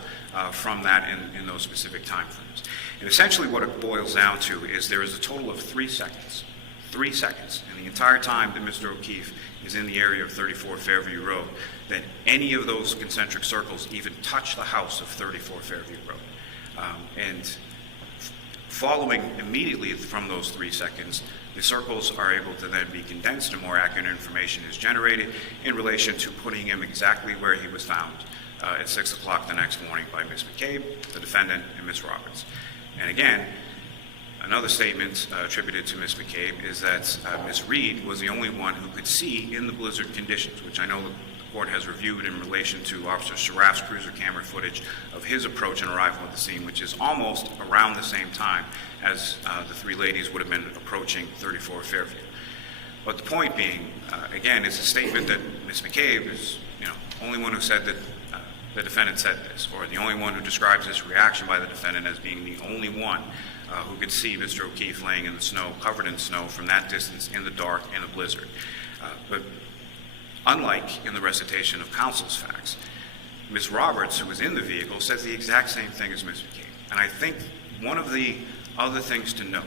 from that in those specific time frames. And essentially what it boils down to is there is a total of 3 seconds. 3 seconds in the entire time that Mr. O'Keefe is in the area of 34 Fairview Road that any of those concentric circles even touch the house of 34 Fairview Road. And following immediately from those 3 seconds, the circles are able to then be condensed and more accurate information is generated in relation to putting him exactly where he was found at 6 o'clock the next morning by Ms. McCabe, the defendant, and Ms. Roberts. And again, another statement attributed to Ms. McCabe is that Ms. Reed was the only one who could see in the blizzard conditions, which I know the court has reviewed in relation to Officer Sharaf's cruiser camera footage of his approach and arrival at the scene, which is almost around the same time as the 3 ladies would have been approaching 34 Fairview. But the point being, again, is a statement that Ms. McCabe is, the only one who said that the defendant said this, or the only one who describes this reaction by the defendant as being the only one who could see Mr. O'Keefe laying in the snow, covered in snow from that distance in the dark in a blizzard. But unlike in the recitation of counsel's facts, Ms. Roberts, who was in the vehicle, says the exact same thing as Ms. McCabe. And I think one of the other things to note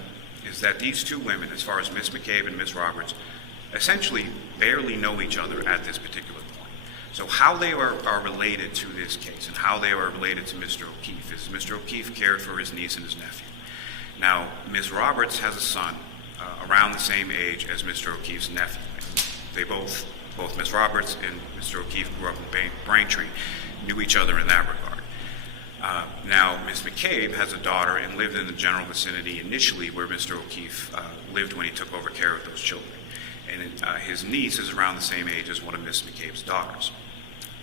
is that these 2 women, as far as Ms. McCabe and Ms. Roberts, essentially barely know each other at this particular point. So how they are related to this case and how they are related to Mr. O'Keefe is Mr. O'Keefe cared for his niece and his nephew. Now, Ms. Roberts has a son around the same age as Mr. O'Keefe's nephew. They both Ms. Roberts and Mr. O'Keefe grew up in Braintree, knew each other in that regard. Now, Ms. McCabe has a daughter and lived in the general vicinity initially where Mr. O'Keefe lived when he took over care of those children. And his niece is around the same age as one of Ms. McCabe's daughters.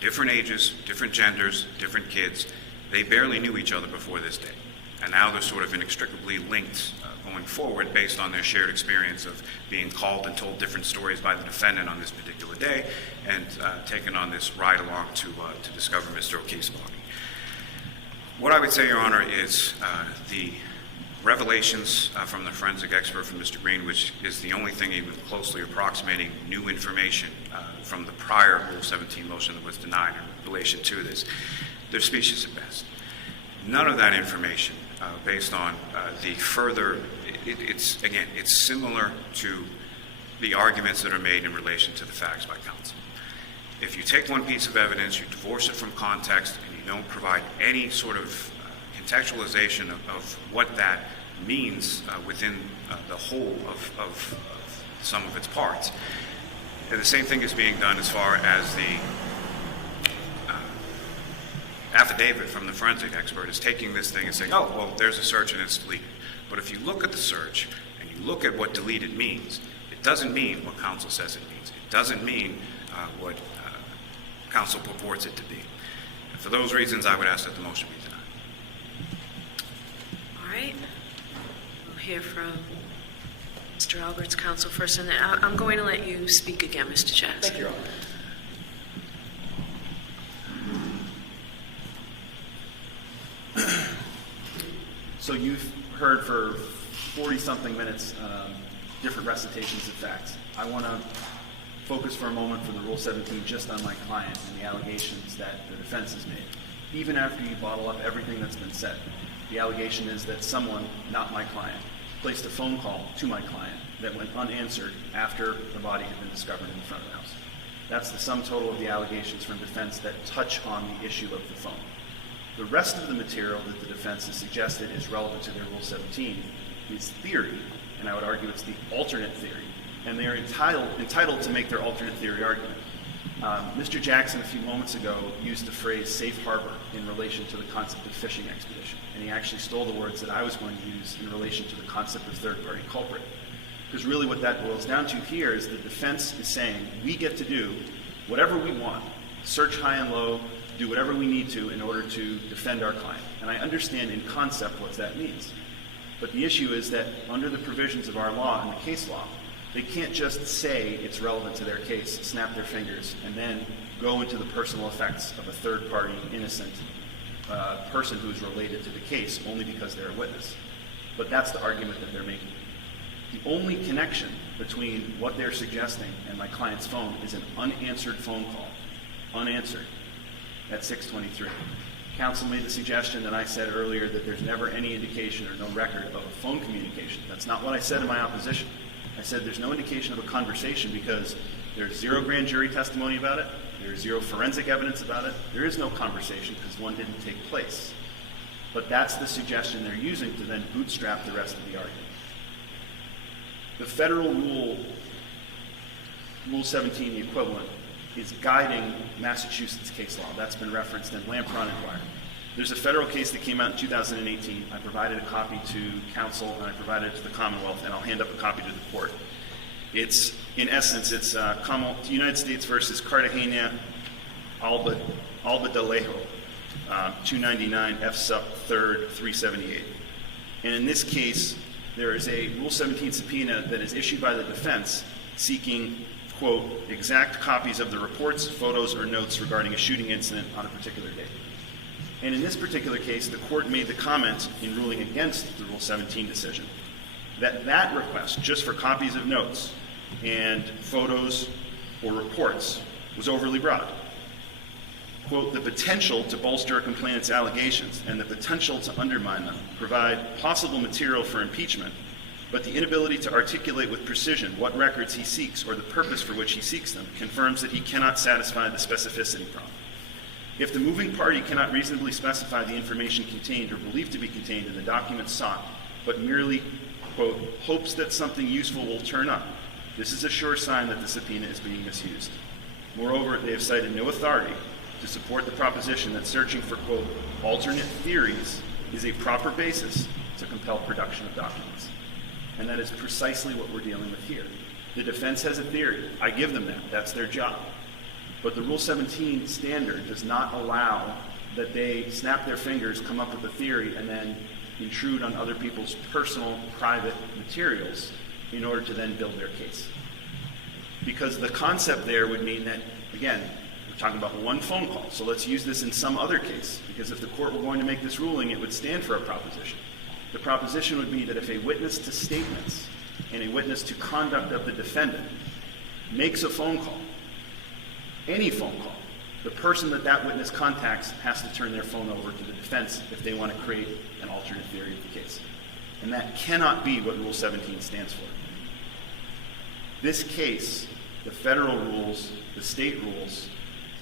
Different ages, different genders, different kids. They barely knew each other before this day. And now they're sort of inextricably linked going forward based on their shared experience of being called and told different stories by the defendant on this particular day and taken on this ride along to discover Mr. O'Keefe's body. What I would say, Your Honor, is the revelations from the forensic expert from Mr. Green, which is the only thing even closely approximating new information from the prior Rule 17 motion that was denied in relation to this, they're specious at best. None of that information, based on the further, it's similar to the arguments that are made in relation to the facts by counsel. If you take one piece of evidence, you divorce it from context, and you don't provide any sort of contextualization of what that means within the whole of some of its parts. And the same thing is being done as far as the affidavit from the forensic expert is taking this thing and saying, oh, well, there's a search and it's deleted. But if you look at the search and you look at what deleted means, it doesn't mean what counsel says it means. It doesn't mean what counsel purports it to be. And for those reasons, I would ask that the motion be denied. All right. We'll hear from Mr. Albert's counsel first, and then I'm going to let you speak again, Mr. Jackson. Thank you, Your Honor. So you've heard for 40-something minutes different recitations of facts. I want to focus for a moment for the Rule 17 just on my client and the allegations that the defense has made. Even after you bottle up everything that's been said, the allegation is that someone, not my client, placed a phone call to my client that went unanswered after the body had been discovered in the front of the house. That's the sum total of the allegations from defense that touch on the issue of the phone. The rest of the material that the defense has suggested is relevant to their Rule 17 is theory, and I would argue it's the alternate theory, and they are entitled to make their alternate theory argument. Mr. Jackson a few moments ago used the phrase safe harbor in relation to the concept of fishing expedition, and he actually stole the words that I was going to use in relation to the concept of third-party culprit. Because really what that boils down to here is the defense is saying we get to do whatever we want, search high and low, do whatever we need to in order to defend our client. And I understand in concept what that means. But the issue is that under the provisions of our law and the case law, they can't just say it's relevant to their case, snap their fingers, and then go into the personal effects of a third-party innocent person who's related to the case only because they're a witness. But that's the argument that they're making. The only connection between what they're suggesting and my client's phone is an unanswered phone call. Unanswered. At 6:23. Counsel made the suggestion that I said earlier that there's never any indication or no record of a phone communication. That's not what I said in my opposition. I said there's no indication of a conversation because there's zero grand jury testimony about it, there's zero forensic evidence about it, there is no conversation because one didn't take place. But that's the suggestion they're using to then bootstrap the rest of the argument. The federal Rule 17, the equivalent, is guiding Massachusetts case law. That's been referenced in Lampron and Dwyer. There's a federal case that came out in 2018. I provided a copy to counsel and I provided it to the Commonwealth, and I'll hand up a copy to the court. It's, in essence, it's United States versus Cartagena Albadalejo, 299 F sub 3rd 378. And in this case, there is a Rule 17 subpoena that is issued by the defense seeking, quote, exact copies of the reports, photos, or notes regarding a shooting incident on a particular date. And in this particular case, the court made the comment in ruling against the Rule 17 decision that that request, just for copies of notes and photos or reports, was overly broad. Quote, the potential to bolster a complainant's allegations and the potential to undermine them provide possible material for impeachment, but the inability to articulate with precision what records he seeks or the purpose for which he seeks them confirms that he cannot satisfy the specificity problem. If the moving party cannot reasonably specify the information contained or believed to be contained in the documents sought, but merely, quote, hopes that something useful will turn up, this is a sure sign that the subpoena is being misused. Moreover, they have cited no authority to support the proposition that searching for, quote, alternate theories is a proper basis to compel production of documents. And that is precisely what we're dealing with here. The defense has a theory. I give them that. That's their job. But the Rule 17 standard does not allow that they snap their fingers, come up with a theory, and then intrude on other people's personal, private materials in order to then build their case. Because the concept there would mean that, again, we're talking about one phone call, so let's use this in some other case, because if the court were going to make this ruling, it would stand for a proposition. The proposition would be that if a witness to statements and a witness to conduct of the defendant makes a phone call, any phone call, the person that that witness contacts has to turn their phone over to the defense if they want to create an alternate theory of the case. And that cannot be what Rule 17 stands for. This case, the federal rules, the state rules,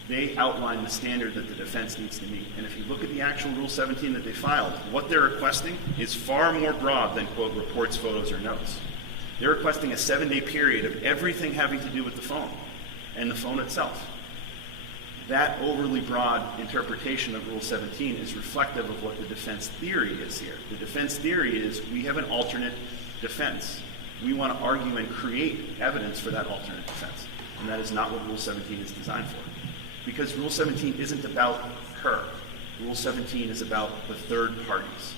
they outline the standard that the defense needs to meet. And if you look at the actual Rule 17 that they filed, what they're requesting is far more broad than, quote, reports, photos, or notes. They're requesting a 7-day period of everything having to do with the phone and the phone itself. That overly broad interpretation of Rule 17 is reflective of what the defense theory is here. The defense theory is we have an alternate defense. We want to argue and create evidence for that alternate defense. And that is not what Rule 17 is designed for. Because Rule 17 isn't about her. Rule 17 is about the third parties.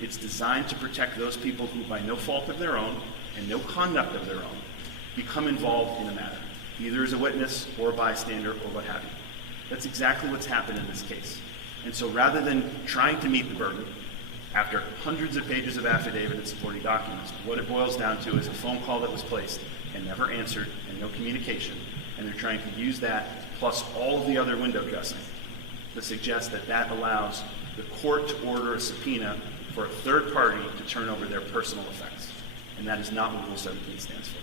It's designed to protect those people who, by no fault of their own and no conduct of their own, become involved in a matter, either as a witness or a bystander or what have you. That's exactly what's happened in this case. And so rather than trying to meet the burden, after hundreds of pages of affidavit and supporting documents, what it boils down to is a phone call that was placed and never answered and no communication. And they're trying to use that plus all of the other window dressing to suggest that that allows the court to order a subpoena for a third party to turn over their personal effects. And that is not what Rule 17 stands for.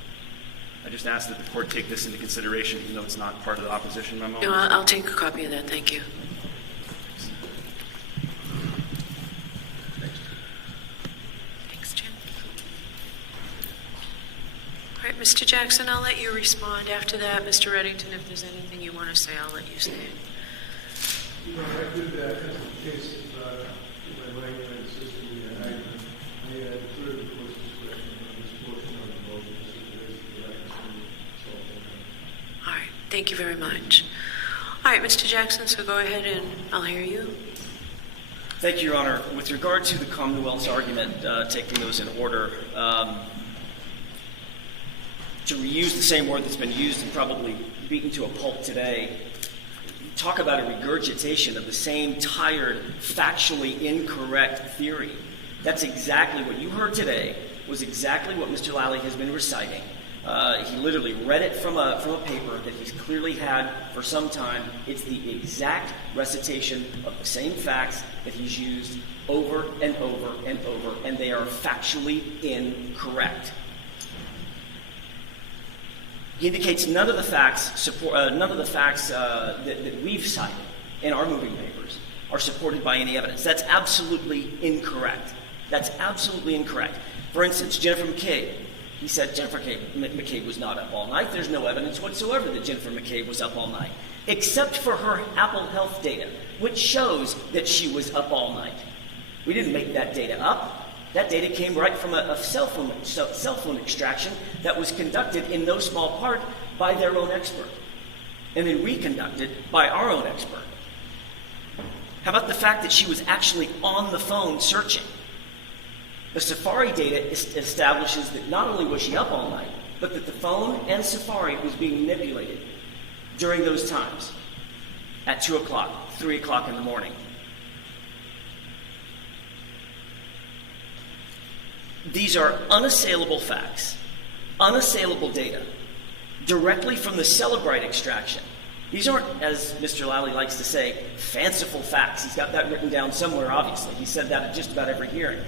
I just ask that the court take this into consideration, even though it's not part of the opposition memo. No, I'll take a copy of that. Thank you. Thanks, Jim. All right, Mr. Jackson, I'll let you respond after that. Mr. Reddington, if there's anything you want to say, I'll let you say it. You know, I did that in the case of my right-hand sister, and I had clearly was discretion on this portion of the motion, so there is the right to All right, thank you very much. All right, Mr. Jackson, so go ahead and I'll hear you. Thank you, Your Honor. With regard to the Commonwealth's argument, taking those in order, to reuse the same word that's been used and probably beaten to a pulp today, talk about a regurgitation of the same tired, factually incorrect theory. That's exactly what you heard today, was exactly what Mr. Lally has been reciting. He literally read it from a paper that he's clearly had for some time. It's the exact recitation of the same facts that he's used over and over and over, and they are factually incorrect. He indicates none of the facts that we've cited in our moving papers are supported by any evidence. That's absolutely incorrect. That's absolutely incorrect. For instance, Jennifer McCabe. He said Jennifer McCabe was not up all night. There's no evidence whatsoever that Jennifer McCabe was up all night, except for her Apple Health data, which shows that she was up all night. We didn't make that data up. That data came right from a cell phone extraction that was conducted in no small part by their own expert, and then reconducted by our own expert. How about the fact that she was actually on the phone searching? The Safari data establishes that not only was she up all night, but that the phone and Safari was being manipulated during those times at 2 o'clock, 3 o'clock in the morning. These are unassailable facts, unassailable data, directly from the Celebrite extraction. These aren't, as Mr. Lally likes to say, fanciful facts. He's got that written down somewhere, obviously. He said that at just about every hearing.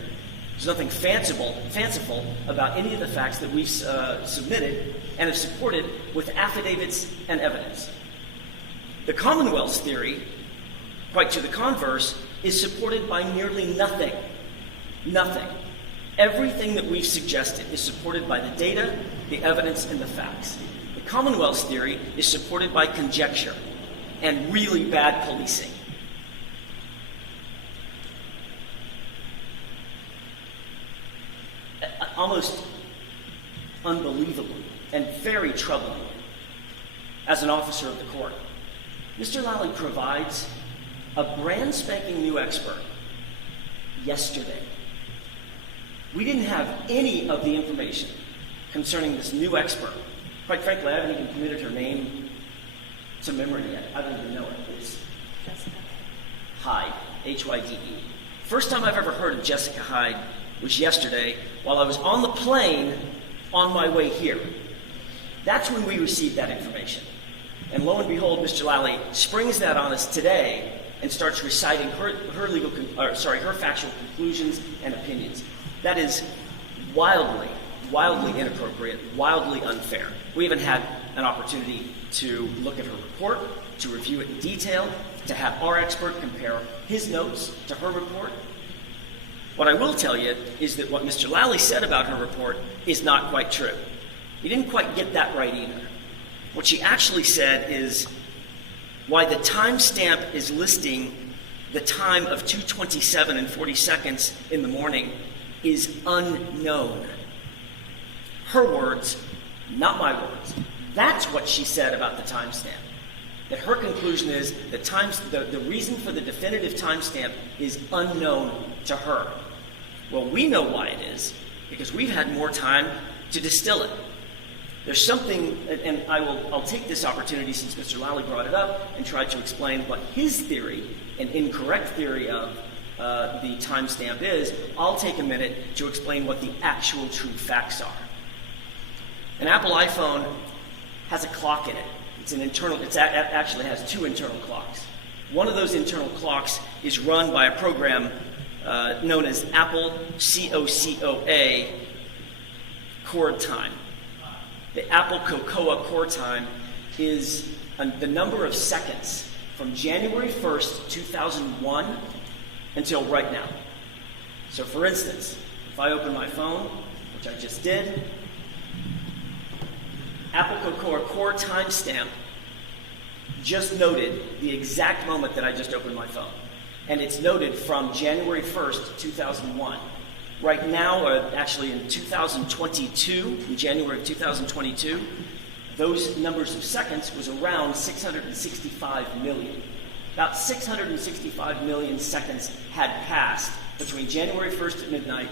There's nothing fanciful about any of the facts that we've submitted and have supported with affidavits and evidence. The Commonwealth's theory, quite to the converse, is supported by nearly nothing. Nothing. Everything that we've suggested is supported by the data, the evidence, and the facts. The Commonwealth's theory is supported by conjecture. and really bad policing. Almost unbelievably and very troubling as an officer of the court, Mr. Lally provides a brand spanking new expert yesterday. We didn't have any of the information concerning this new expert. Quite frankly, I haven't even committed her name to memory yet. I don't even know it. It's Jessica. Hyde, Hyde. First time I've ever heard of Jessica Hyde was yesterday while I was on the plane on my way here. That's when we received that information. And lo and behold, Mr. Lally springs that on us today and starts reciting her factual conclusions and opinions. That is wildly inappropriate, wildly unfair. We haven't had an opportunity to look at her report, to review it in detail, to have our expert compare his notes to her report. What I will tell you is that what Mr. Lally said about her report is not quite true. He didn't quite get that right either. What she actually said is why the timestamp is listing the time of 2:27 and 40 seconds in the morning is unknown. Her words, not my words. That's what she said about the timestamp. That her conclusion is the reason for the definitive timestamp is unknown to her. Well, we know why it is, because we've had more time to distill it. There's something, and I'll take this opportunity since Mr. Lally brought it up and tried to explain what his theory, an incorrect theory of the timestamp is. I'll take a minute to explain what the actual true facts are. An Apple iPhone has a clock in it. It actually has two internal clocks. One of those internal clocks is run by a program known as Apple COCOA chord time. The Apple Cocoa core time is the number of seconds from January 1st, 2001 until right now. So for instance, if I open my phone, which I just did, Apple Cocoa core timestamp just noted the exact moment that I just opened my phone. And it's noted from January 1st, 2001. Right now, actually in 2022, in January of 2022, those numbers of seconds was around 665 million. About 665 million seconds had passed between January 1st at midnight,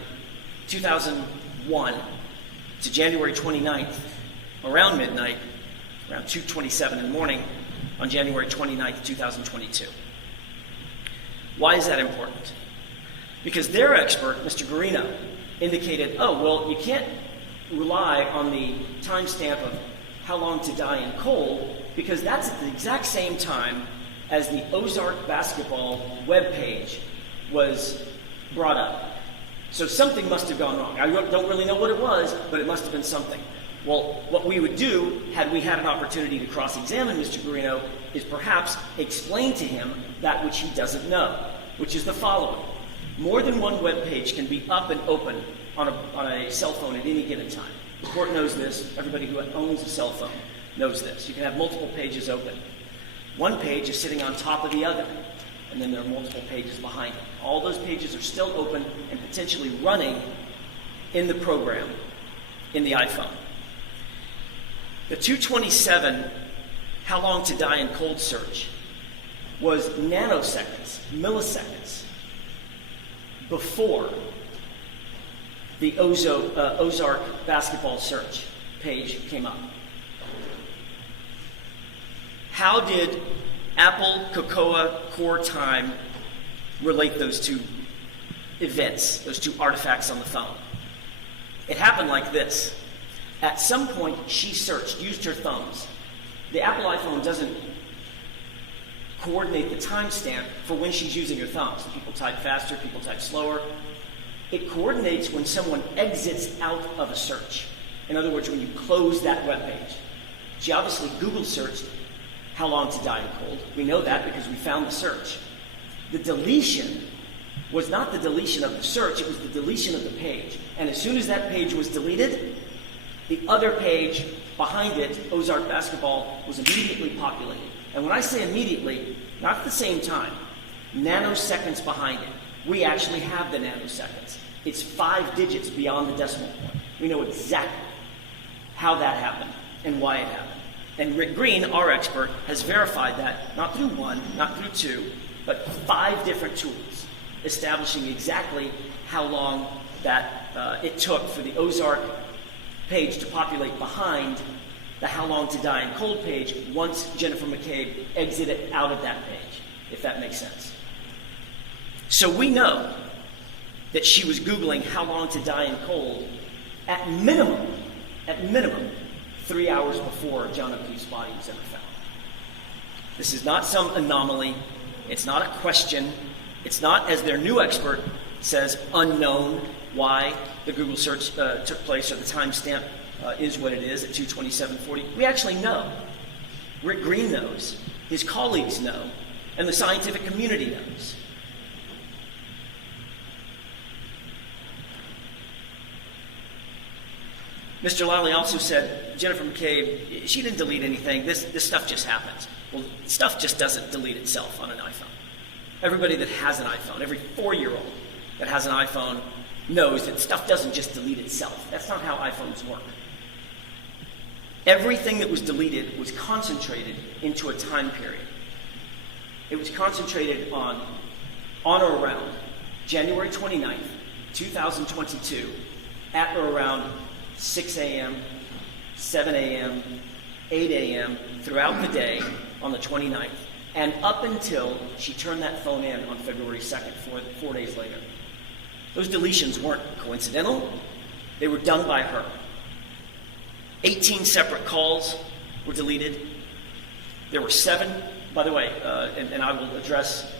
2001, to January 29th, around midnight, around 2:27 in the morning, on January 29th, 2022. Why is that important? Because their expert, Mr. Guarino, indicated, you can't rely on the timestamp of how long to die in cold, because that's at the exact same time as the Ozark basketball webpage was brought up. So something must have gone wrong. I don't really know what it was, but it must have been something. Well, what we would do, had we had an opportunity to cross-examine Mr. Guarino, is perhaps explain to him that which he doesn't know, which is the following. More than one web page can be up and open on a cell phone at any given time. The court knows this. Everybody who owns a cell phone knows this. You can have multiple pages open. One page is sitting on top of the other, and then there are multiple pages behind it. All those pages are still open and potentially running in the program, in the iPhone. The 2:27 how long to die in cold search was nanoseconds, milliseconds, before the Ozark basketball search page came up. How did Apple Cocoa core time relate those two events, those two artifacts on the phone? It happened like this. At some point, she searched, used her thumbs. The Apple iPhone doesn't coordinate the timestamp for when she's using her thumbs. People type faster, people type slower. It coordinates when someone exits out of a search. In other words, when you close that web page. She obviously Google searched how long to die in cold. We know that because we found the search. The deletion was not the deletion of the search, it was the deletion of the page. And as soon as that page was deleted, the other page behind it, Ozark basketball, was immediately populated. And when I say immediately, not at the same time, nanoseconds behind it. We actually have the nanoseconds. It's 5 digits beyond the decimal point. We know exactly how that happened and why it happened. And Rick Green, our expert, has verified that, not through 1, not through 2, but 5 different tools, establishing exactly how long that it took for the Ozark page to populate behind the How Long to Die in Cold page once Jennifer McCabe exited out of that page, if that makes sense. So we know that she was Googling How Long to Die in Cold at minimum, 3 hours before John O'Keefe's body was ever found. This is not some anomaly. It's not a question. It's not, as their new expert says, unknown why the Google search took place, or the timestamp is what it is at 2:27:40. We actually know. Rick Green knows. His colleagues know. And the scientific community knows. Mr. Lally also said, Jennifer McCabe, she didn't delete anything. This stuff just happens. Well, stuff just doesn't delete itself on an iPhone. Everybody that has an iPhone, every 4-year-old that has an iPhone knows that stuff doesn't just delete itself. That's not how iPhones work. Everything that was deleted was concentrated into a time period. It was concentrated on or around January 29th, 2022, at or around 6 a.m., 7 a.m., 8 a.m., throughout the day on the 29th, and up until she turned that phone in on February 2nd, 4 days later. Those deletions weren't coincidental. They were done by her. 18 separate calls were deleted. There were 7, by the way, and I will address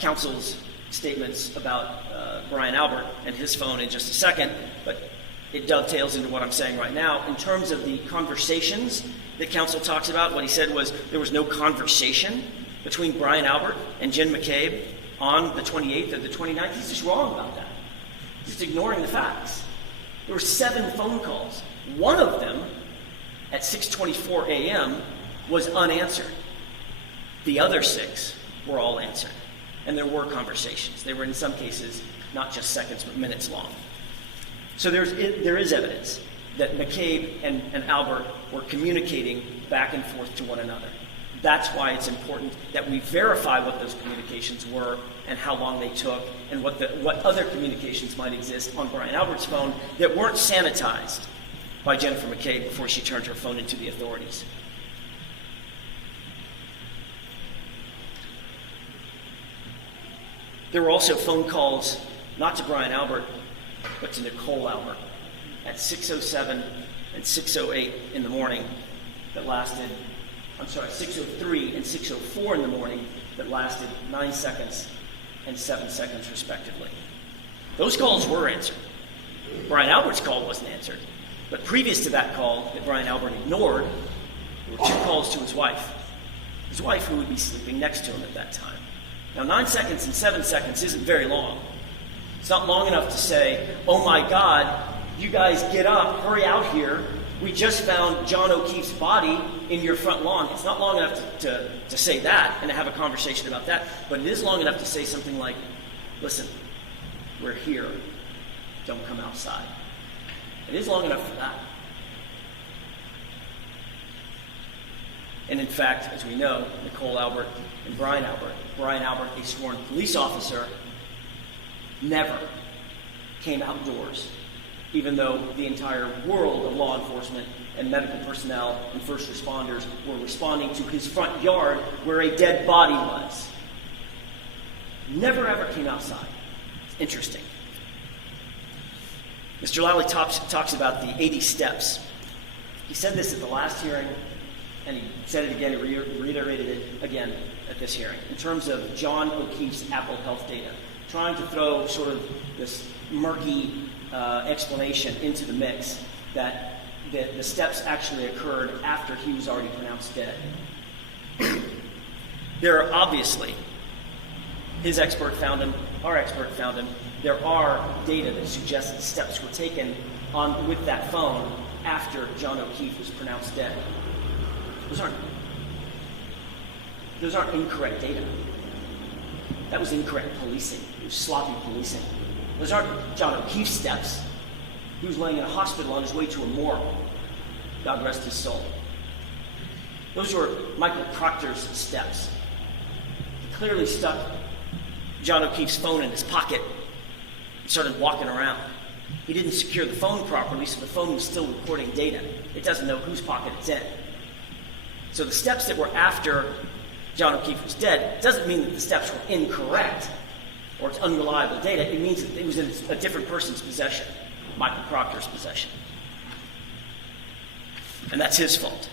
counsel's statements about Brian Albert and his phone in just a second, but it dovetails into what I'm saying right now. In terms of the conversations that counsel talks about, what he said was there was no conversation between Brian Albert and Jen McCabe on the 28th or the 29th. He's just wrong about that. He's just ignoring the facts. There were 7 phone calls. One of them, at 6:24 a.m., was unanswered. The other 6 were all answered. And there were conversations. They were, in some cases, not just seconds, but minutes long. So there is evidence that McCabe and Albert were communicating back and forth to one another. That's why it's important that we verify what those communications were and how long they took, and what other communications might exist on Brian Albert's phone that weren't sanitized by Jennifer McCabe before she turned her phone into the authorities. There were also phone calls, not to Brian Albert, but to Nicole Albert at 6:07 and 6:08 in the morning that lasted, 6:03 and 6:04 in the morning that lasted 9 seconds and 7 seconds respectively. Those calls were answered. Brian Albert's call wasn't answered. But previous to that call that Brian Albert ignored, there were 2 calls to his wife who would be sleeping next to him at that time. Now, 9 seconds and 7 seconds isn't very long. It's not long enough to say, oh my God, you guys get up, hurry out here. We just found John O'Keefe's body in your front lawn. It's not long enough to say that and to have a conversation about that, but it is long enough to say something like, listen, we're here. Don't come outside. It is long enough for that. And in fact, as we know, Nicole Albert and Brian Albert, a sworn police officer, never came outdoors, even though the entire world of law enforcement and medical personnel and first responders were responding to his front yard where a dead body was. Never ever came outside. It's interesting. Mr. Lally talks about the 80 steps. He said this at the last hearing, and he said it again, he reiterated it again at this hearing, in terms of John O'Keefe's Apple Health data, trying to throw sort of this murky explanation into the mix that the steps actually occurred after he was already pronounced dead. There are obviously, his expert found him, our expert found him, there are data that suggests that steps were taken with that phone after John O'Keefe was pronounced dead. Those aren't Those aren't incorrect data. That was incorrect policing. It was sloppy policing. Those aren't John O'Keefe's steps. He was laying in a hospital on his way to a morgue. God rest his soul. Those were Michael Proctor's steps. He clearly stuck John O'Keefe's phone in his pocket and started walking around. He didn't secure the phone properly, so the phone was still recording data. It doesn't know whose pocket it's in. So the steps that were after John O'Keefe was dead doesn't mean that the steps were incorrect or it's unreliable data. It means that it was in a different person's possession, Michael Proctor's possession. And that's his fault.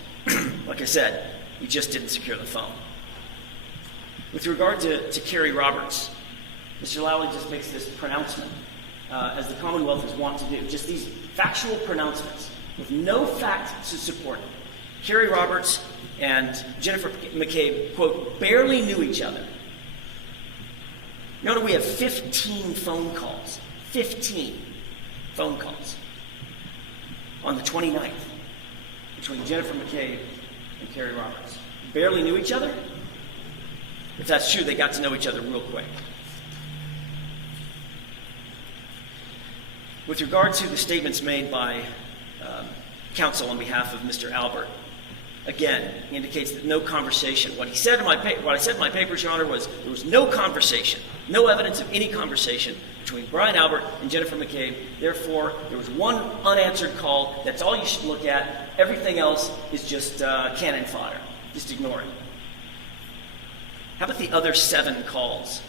Like I said, he just didn't secure the phone. With regard to Kerry Roberts, Mr. Lowley just makes this pronouncement, as the Commonwealth is wont to do, just these factual pronouncements with no fact to support it. Kerry Roberts and Jennifer McCabe, quote, barely knew each other. You know, we have 15 phone calls. 15 phone calls on the 29th between Jennifer McCabe and Kerry Roberts. Barely knew each other? If that's true, they got to know each other real quick. With regard to the statements made by counsel on behalf of Mr. Albert, again, he indicates that no conversation. What I said in my papers, Your Honor, was there was no conversation, no evidence of any conversation between Brian Albert and Jennifer McCabe. Therefore, there was one unanswered call. That's all you should look at. Everything else is just cannon fodder. Just ignore it. How about the other 7 calls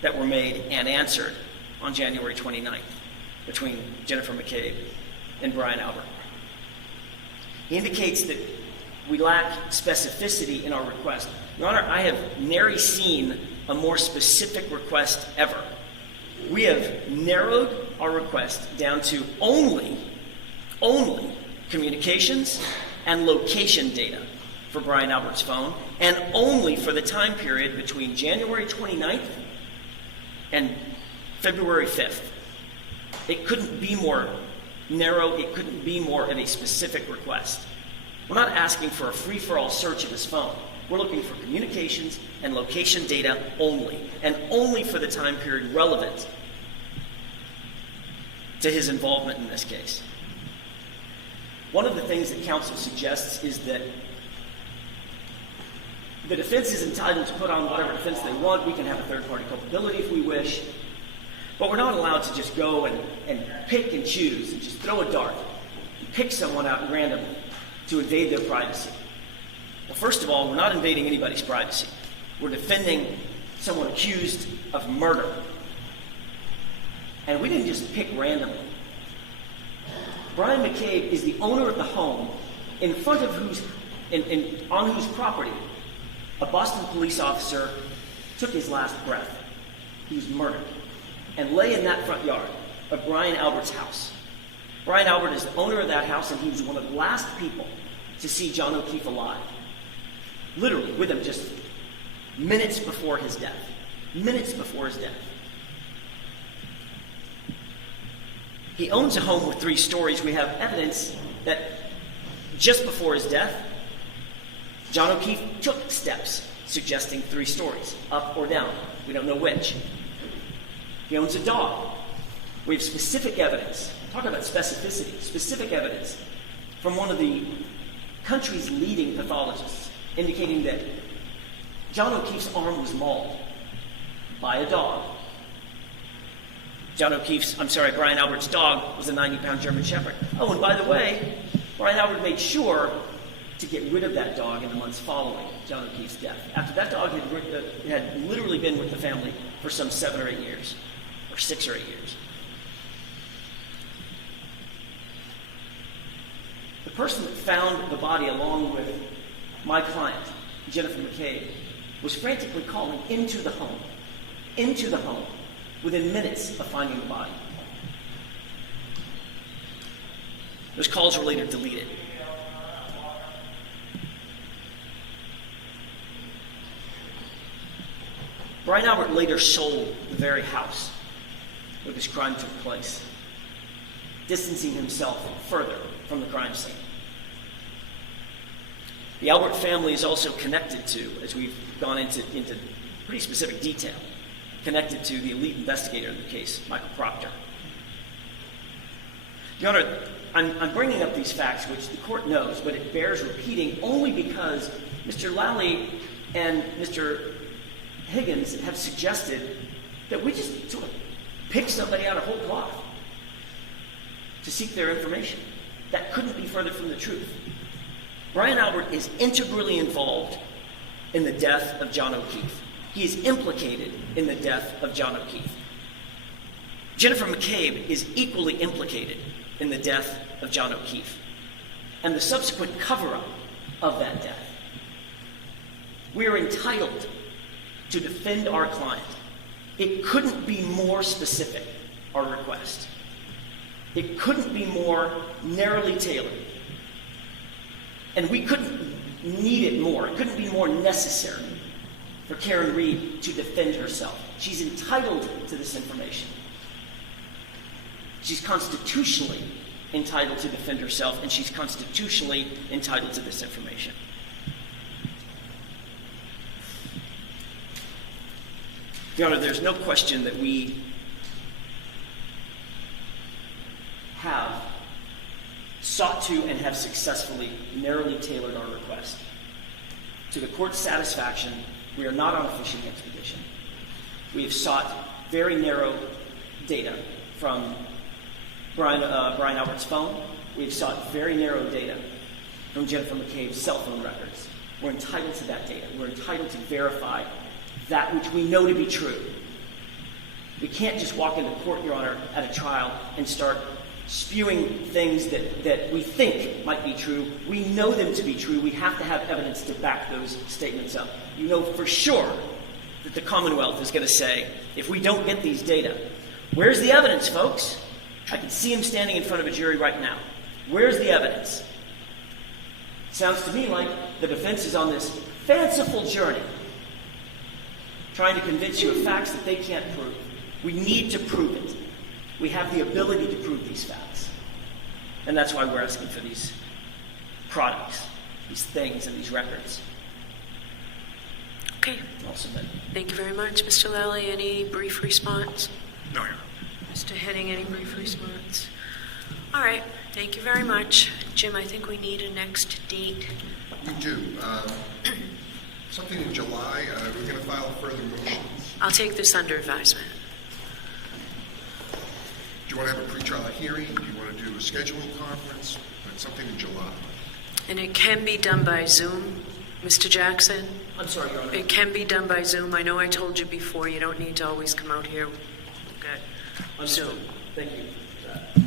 that were made and answered on January 29th between Jennifer McCabe and Brian Albert? He indicates that we lack specificity in our request. Your Honor, I have nary seen a more specific request ever. We have narrowed our request down to only communications and location data for Brian Albert's phone, and only for the time period between January 29th and February 5th. It couldn't be more narrow. It couldn't be more of a specific request. We're not asking for a free-for-all search of his phone. We're looking for communications and location data only, and only for the time period relevant to his involvement in this case. One of the things that counsel suggests is that the defense is entitled to put on whatever defense they want. We can have a third-party culpability if we wish. But we're not allowed to just go and pick and choose and just throw a dart and pick someone out randomly to invade their privacy. Well, first of all, we're not invading anybody's privacy. We're defending someone accused of murder. And we didn't just pick randomly. Brian McCabe is the owner of the home in front of on whose property a Boston police officer took his last breath. He was murdered and lay in that front yard of Brian Albert's house. Brian Albert is the owner of that house, and he was one of the last people to see John O'Keefe alive. Literally, with him just minutes before his death. Minutes before his death. He owns a home with 3 stories. We have evidence that just before his death, John O'Keefe took steps suggesting 3 stories, up or down. We don't know which. He owns a dog. We have specific evidence. Talk about specificity. Specific evidence from one of the country's leading pathologists indicating that John O'Keefe's arm was mauled by a dog. Brian Albert's dog was a 90-pound German Shepherd. Oh, and by the way, Brian Albert made sure to get rid of that dog in the months following John O'Keefe's death. After that dog had literally been with the family for some 7 or 8 years, or 6 or 8 years. The person that found the body along with my client, Jennifer McCabe, was frantically calling into the home, within minutes of finding the body. Those calls were later deleted. Brian Albert later sold the very house where this crime took place, distancing himself further from the crime scene. The Albert family is also connected to, as we've gone into pretty specific detail, connected to the elite investigator in the case, Michael Proctor. Your Honor, I'm bringing up these facts, which the court knows, but it bears repeating only because Mr. Lally and Mr. Higgins have suggested that we just sort of pick somebody out of whole cloth to seek their information. That couldn't be further from the truth. Brian Albert is integrally involved in the death of John O'Keefe. He is implicated in the death of John O'Keefe. Jennifer McCabe is equally implicated in the death of John O'Keefe and the subsequent cover-up of that death. We are entitled to defend our client. It couldn't be more specific, our request. It couldn't be more narrowly tailored. And we couldn't need it more. It couldn't be more necessary for Karen Reed to defend herself. She's entitled to this information. She's constitutionally entitled to defend herself, and she's constitutionally entitled to this information. Your Honor, there's no question that we have sought to and have successfully narrowly tailored our request. To the court's satisfaction, we are not on a fishing expedition. We have sought very narrow data from Brian Albert's phone. We have sought very narrow data from Jennifer McCabe's cell phone records. We're entitled to that data. We're entitled to verify that which we know to be true. We can't just walk into court, Your Honor, at a trial and start spewing things that we think might be true. We know them to be true. We have to have evidence to back those statements up. You know for sure that the Commonwealth is going to say, if we don't get these data, where's the evidence, folks? I can see him standing in front of a jury right now. Where's the evidence? Sounds to me like the defense is on this fanciful journey, trying to convince you of facts that they can't prove. We need to prove it. We have the ability to prove these facts. And that's why we're asking for these products, these things, and these records. Okay. I'll submit. Thank you very much. Mr. Lally, any brief response? No, Your Honor. Mr. Henning, any brief response? All right. Thank you very much. Jim, I think we need a next date. We do. Something in July. We're going to file further motions. I'll take this under advisement. Do you want to have a pretrial hearing? Do you want to do a scheduling conference? Something in July. And it can be done by Zoom, Mr. Jackson? I'm sorry, Your Honor. It can be done by Zoom. I know I told you before, you don't need to always come out here. Good. Zoom. Thank you for that.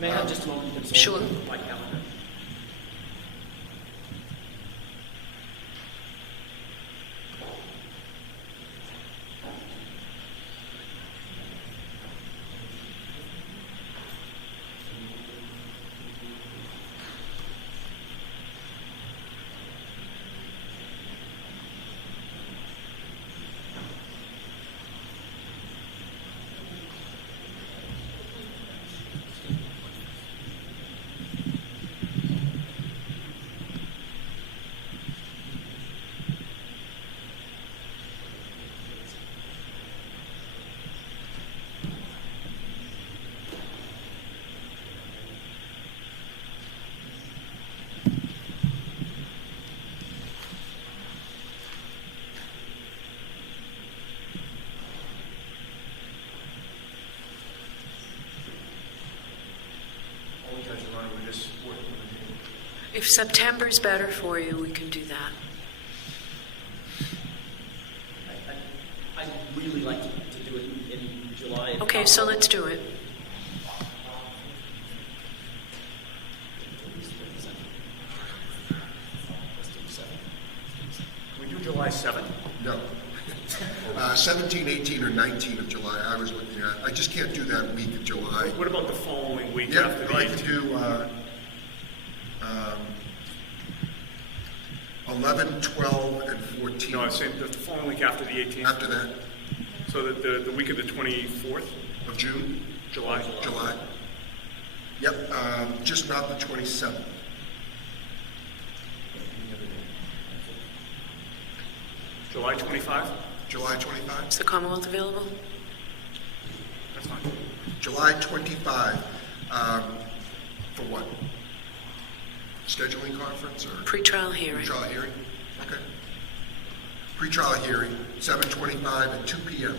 May I have just a moment to consult Sure. my calendar? If September's better for you, we can do that. I'd really like to do it in July. if Okay, so possible. let's do it. Can we do July 7th? No. 17, 18, or 19 of July, I was looking at. I just can't do that week of July. What about the following week Yeah, after the I can 18th? do 11, 12, and 14. No, I was saying the following week after the 18th. After that, So the week of the 24th, of June, July. July. Yep, just not the 27th. July 25? July 25? Is the Commonwealth available? That's fine. July 25, for what? Scheduling conference or Pretrial hearing. pretrial hearing? Okay. Pretrial hearing, 7:25 and 2 p.m.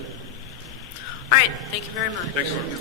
All right, thank you very much. Thanks, Your Honor.